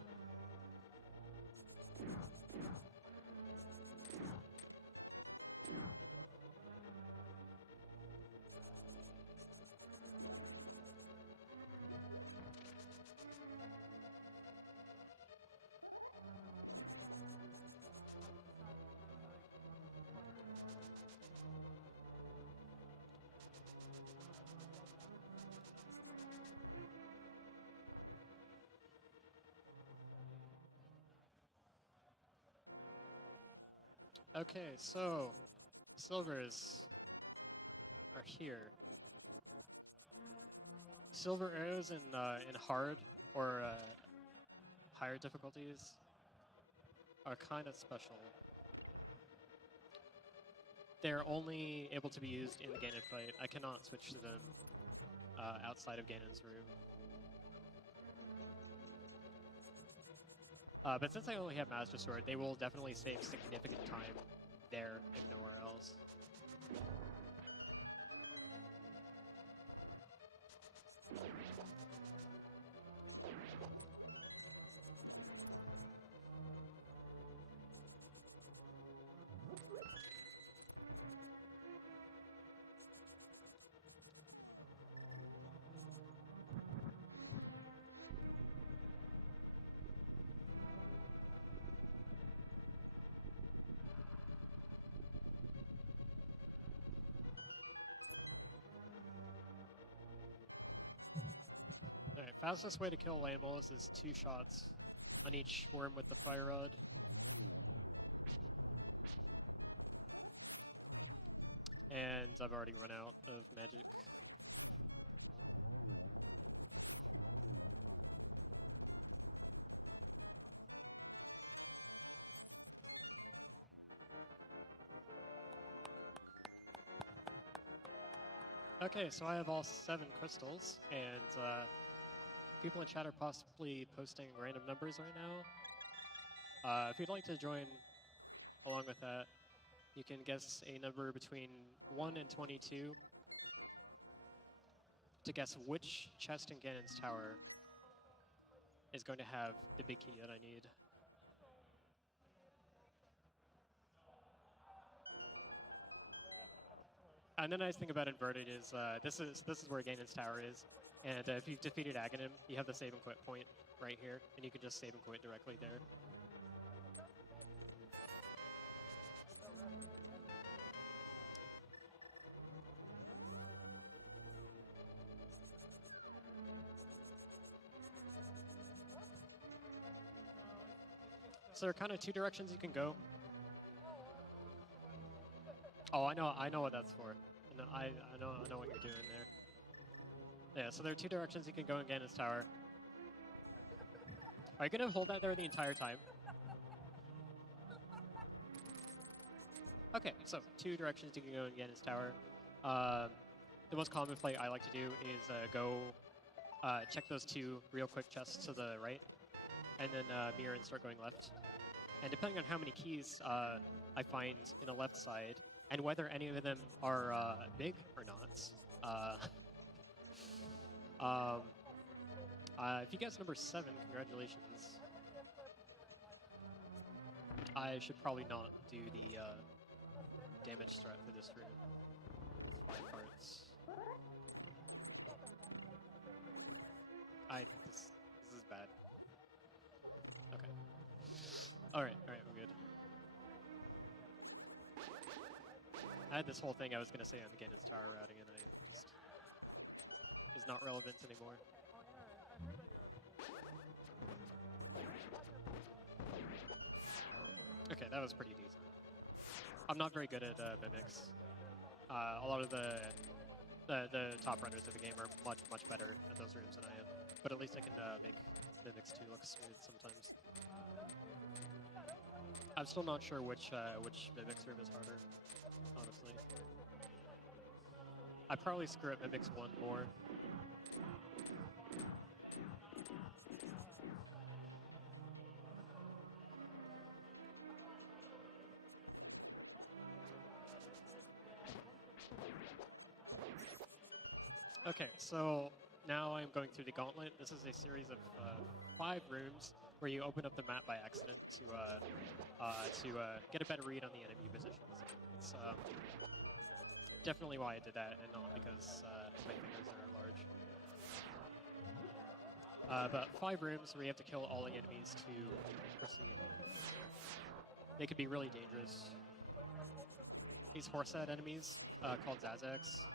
Okay, so silvers. are here. Silver arrows in hard or higher difficulties are kind of special. They're only able to be used in the Ganon fight. I cannot switch to them outside of Ganon's room. But since I only have Master Sword, they will definitely save significant time there, if nowhere else. Alright, fastest way to kill land mollusk is 2 shots on each worm with the fire rod. And I've already run out of magic. Okay, so I have all 7 crystals, and people in chat are possibly posting random numbers right now. If you'd like to join along with that, you can guess a number between 1 and 22 to guess which chest in Ganon's tower is going to have the big key that I need. And the nice thing about Inverted is this is where Ganon's tower is, and if you've defeated Aghanim, you have the save and quit point right here, and you can just save and quit directly there. So there are kind of 2 directions you can go. Oh, I know what that's for. No, I know what you're doing there. Yeah, so there are 2 directions you can go in Ganon's tower. Are you gonna hold that there the entire time? Okay, so 2 directions you can go in Ganon's tower. The most common play I like to do is go check those 2 real quick chests to the right, and then mirror and start going left. And depending on how many keys I find in the left side, and whether any of them are big or not. If you guess number 7, congratulations. I should probably not do the damage strat for this room with 5 parts. This is bad. Okay. Alright, we're good. I had this whole thing I was going to say on the Ganon's tower routing, and I just is not relevant anymore. Okay, that was pretty decent. I'm not very good at mimics. A lot of the top runners of the game are much better at those rooms than I am. But at least I can make mimics 2 look smooth sometimes. I'm still not sure which mimics room is harder, honestly. I'd probably screw up mimics 1 more. Okay, so now I'm going through the gauntlet. This is a series of 5 rooms where you open up the map by accident to get a better read on the enemy positions. It's definitely why I did that, and not because my fingers are large. But 5 rooms where you have to kill all the enemies to proceed. They could be really dangerous. These horse-head enemies, called Zazax,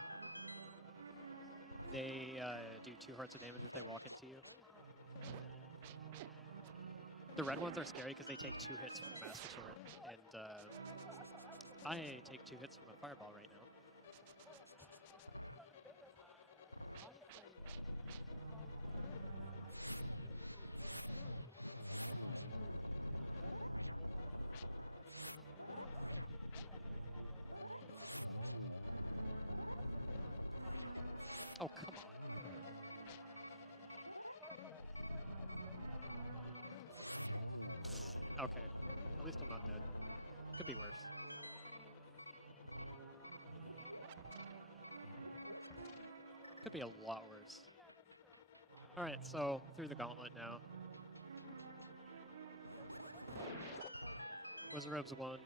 they do 2 hearts of damage if they walk into you. The red ones are scary because they take 2 hits from the Master Sword, and I take 2 hits from a Fireball right now. Oh, come on. Okay. At least I'm not dead. Could be worse. Could be a lot worse. Alright, so through the gauntlet now. Wizard Robes 1.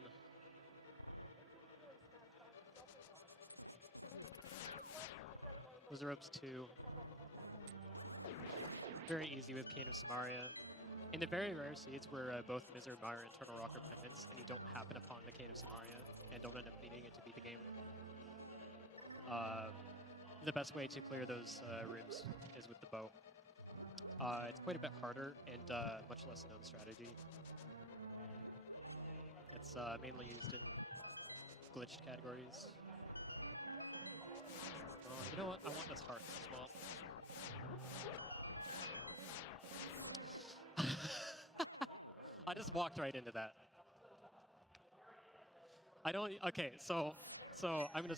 Wizard Robes 2. Very easy with Cane of Samaria. In the very rare seeds where both Miser and Mire Eternal Rock are pendants, and you don't happen upon the Cane of Samaria, and don't end up needing it to beat the game, the best way to clear those rooms is with the bow. It's quite a bit harder and much less known strategy. It's mainly used in glitched categories. You know what? I want this heart as well. I just walked right into that. I don't. Okay, so I'm gonna.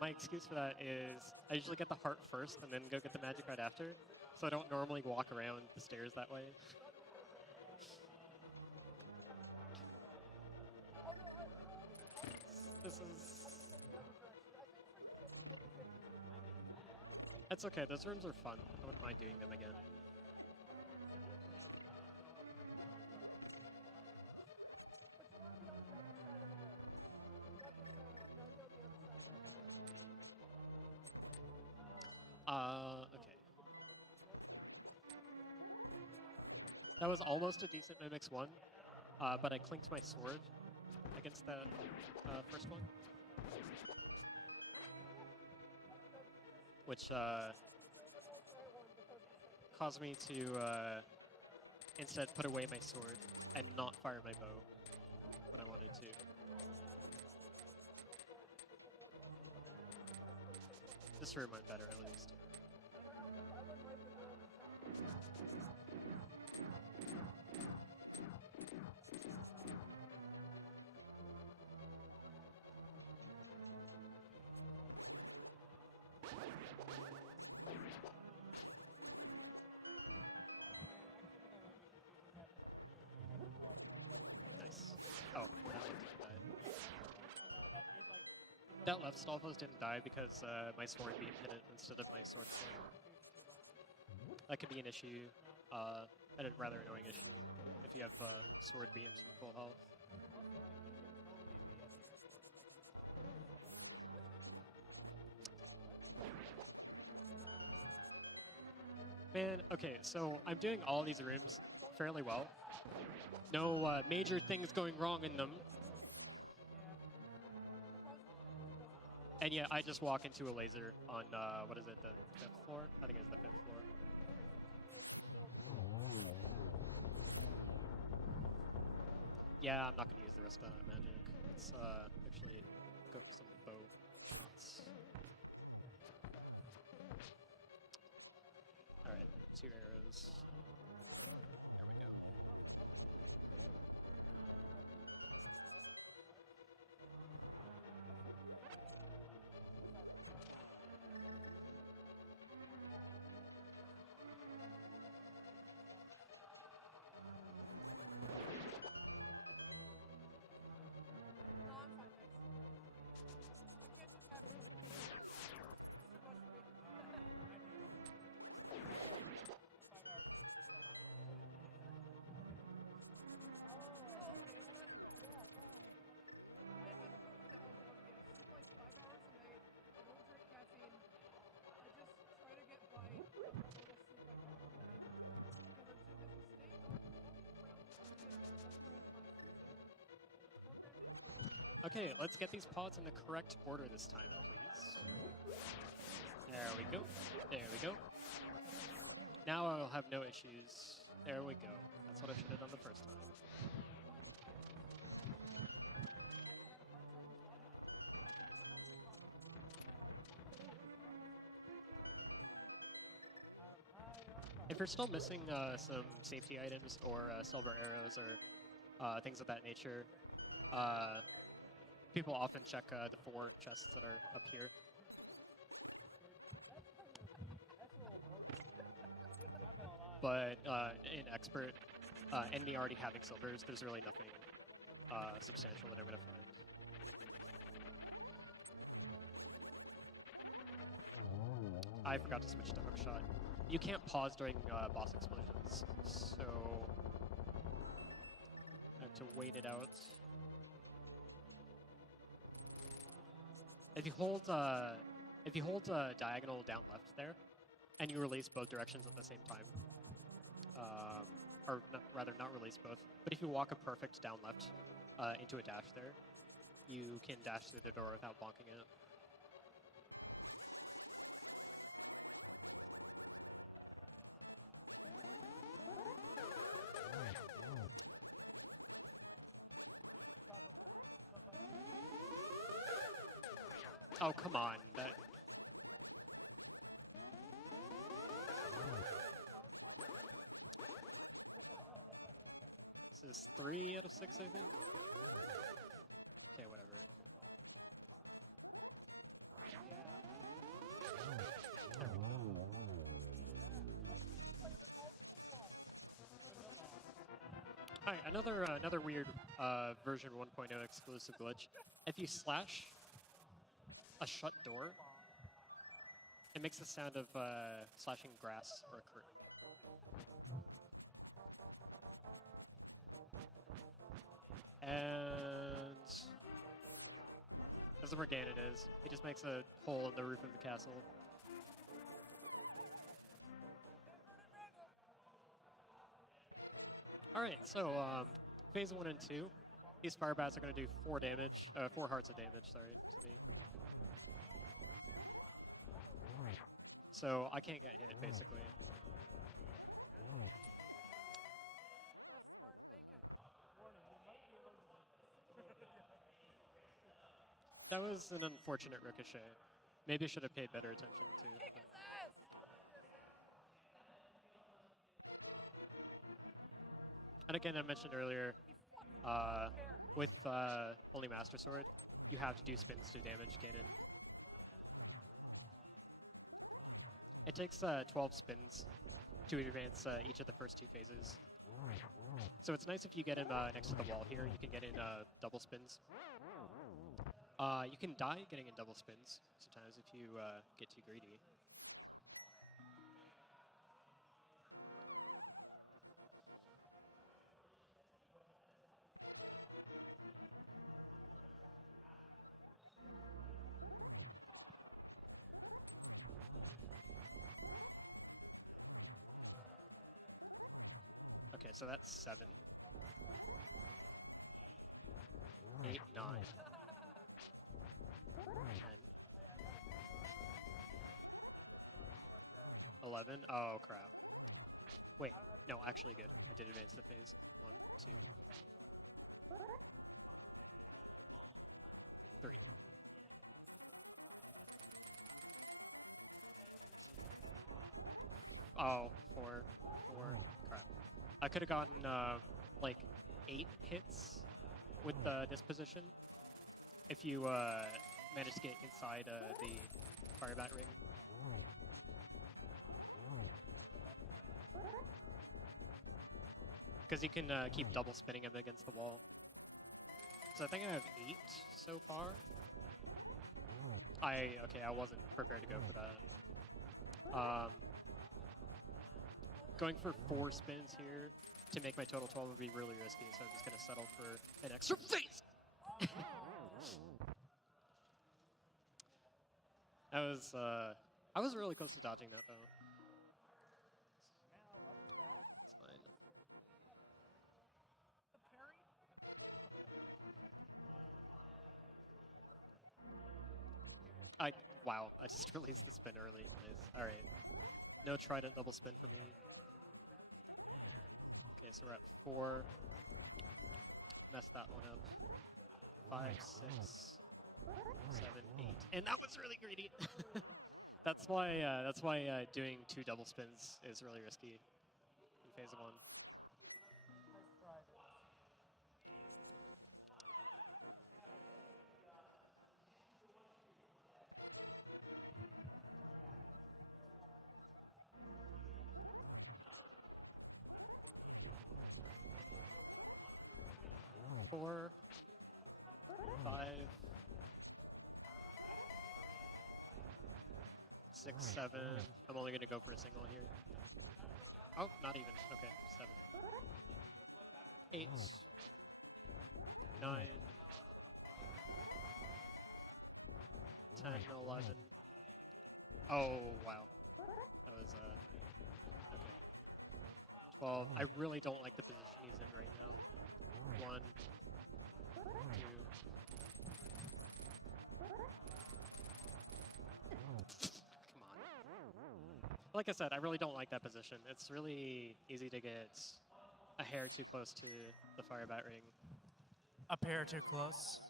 My excuse for that is I usually get the heart first and then go get the magic right after. So I don't normally walk around the stairs that way. This is. That's okay. Those rooms are fun. I wouldn't mind doing them again. Okay. That was almost a decent Mimics 1, but I clinked my sword against the first one. Which caused me to instead put away my sword and not fire my bow when I wanted to. This room went better at least. Nice. Oh, that one died. That left Stalfos didn't die because my sword beam hit it instead of my sword sling. That could be an issue, and a rather annoying issue, if you have sword beams from full health. Man, okay, so I'm doing all these rooms fairly well. No major things going wrong in them. And yeah, I just walk into a laser on, what is it, the 5th floor? I think it's the 5th floor. Yeah, I'm not going to use the rest of that magic. Let's actually go for some bow shots. Alright, 2 arrows. There we go. No, I'm fine, thanks. I can't just have this. It's too much for me. Okay, let's get these pods in the correct order this time, please. There we go. There we go. Now I'll have no issues. There we go. That's what I should have done the first time. If you're still missing some safety items or silver arrows or things of that nature, people often check the 4 chests that are up here. but in expert, and me already having silvers, there's really nothing substantial that I'm gonna find. I forgot to switch to hookshot. You can't pause during boss explosions, so I have to wait it out. If you hold diagonal down left there, and you release both directions at the same time, or rather not release both, but if you walk a perfect down left into a dash there, you can dash through the door without bonking it. Oh, come on. This is 3 out of 6, I think. Okay, whatever. There we go. Alright, another weird version 1.0 exclusive glitch. If you slash a shut door, it makes the sound of slashing grass or a curtain. And this is where Ganon is. He just makes a hole in the roof of the castle. Alright, so phase 1 and 2, these fire bats are going to do 4 hearts of damage, sorry, to me. So I can't get hit, basically. That was an unfortunate ricochet. Maybe I should have paid better attention to. And again, I mentioned earlier, with only Master Sword, you have to do spins to damage Ganon. It takes 12 spins to advance each of the first 2 phases. So it's nice if you get him next to the wall here, you can get in double spins. You can die getting in double spins sometimes if you get too greedy. Okay, so that's 7. 8, 9. 10. 11. Oh, crap. Wait, no, actually good. I did advance the phase. 1, 2. 3. Oh, 4. Crap. I could have gotten, like, 8 hits with this position if you managed to get inside the fire bat ring. Because you can keep double spinning him against the wall. So I think I have 8 so far. Okay, I wasn't prepared to go for that. Going for 4 spins here to make my total 12 would be really risky, so I'm just going to settle for an extra phase! I was really close to dodging that, though. It's fine. Wow, I just released the spin early. Nice. Alright. No trident double spin for me. Okay, so we're at 4. Messed that one up. 5, 6, 7, 8. And that was really greedy! That's why doing 2 double spins is really risky in phase 1. 4, 5, 6, 7. I'm only going to go for a single here. Oh, not even. Okay, 7. 8, 9, 10, 11. Oh, wow. That was, okay. 12. I really don't like the position he's in right now. 1, 2. Come on. Like I said, I really don't like that position. It's really easy to get a hair too close to the fire bat ring. A pair too close.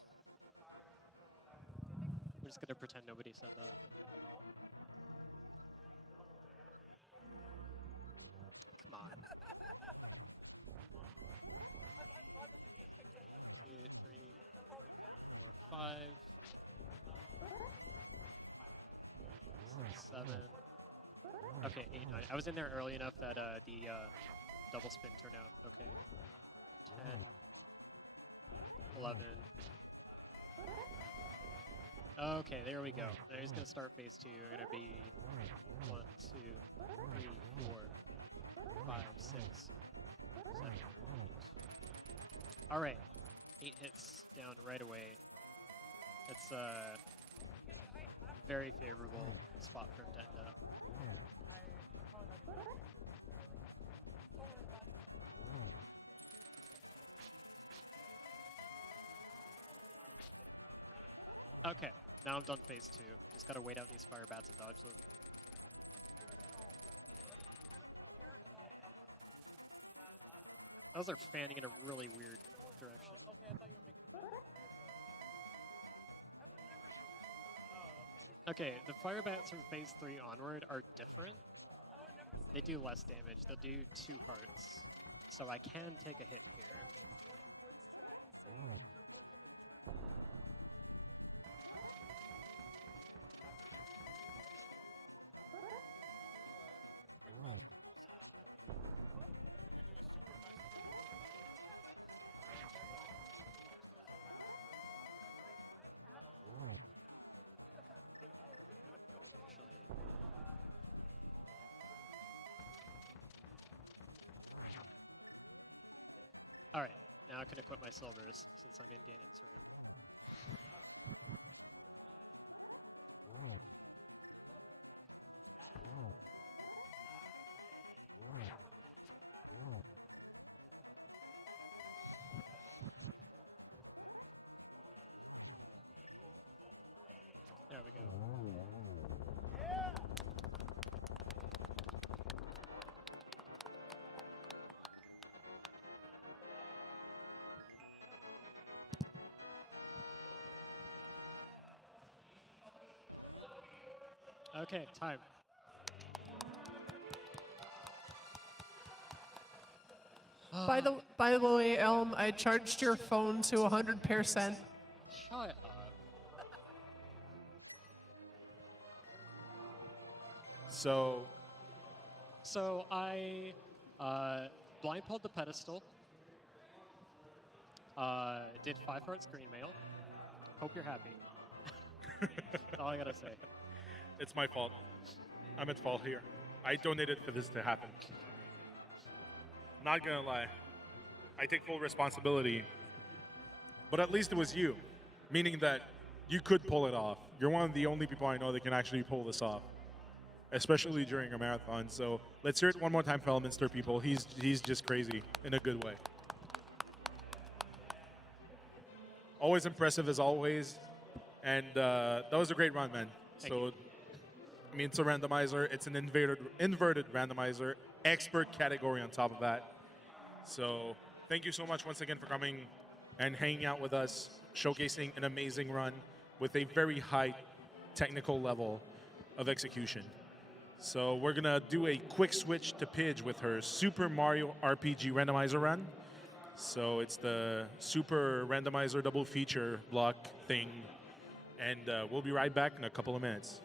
We're just gonna pretend nobody said that. Come on. 2, 3, 4, 5, 6, 7. Okay, 8, 9. I was in there early enough that the double spin turned out okay. 10, 11. Okay, there we go. Now he's gonna start phase 2. We're gonna be 1, 2, 3, 4, 5, 6, 7, 8. All right, 8 hits down right away. That's a very favorable spot for him to end up. Okay, now I've done phase 2. Just gotta wait out these fire bats and dodge them. Those are fanning in a really weird direction. Okay, the fire bats from phase 3 onward are different. They do less damage. They'll do 2 hearts. So I can take a hit here. Alright, now I can equip my silvers since I'm in Ganon's room. There we go. Okay, time. By the way, Elm, I charged your phone to 100%. Shut up. So I blindfold the pedestal. Did 5 hearts green mail. Hope you're happy. That's all I gotta say. It's my fault. I'm at fault here. I donated for this to happen. Not gonna lie. I take full responsibility. But at least it was you. Meaning that you could pull it off. You're one of the only people I know that can actually pull this off. Especially during a marathon. So let's hear it one more time for Elminster people. He's just crazy in a good way. Always impressive as always. And that was a great run, man. Thank So you. I mean, it's a randomizer. It's an inverted randomizer. Expert category on top of that. So thank you so much once again for coming and hanging out with us, showcasing an amazing run with a very high technical level of execution. So we're going to do a quick switch to Pidge with her Super Mario RPG randomizer run. So it's the Super Randomizer double feature block thing. And we'll be right back in a couple of minutes.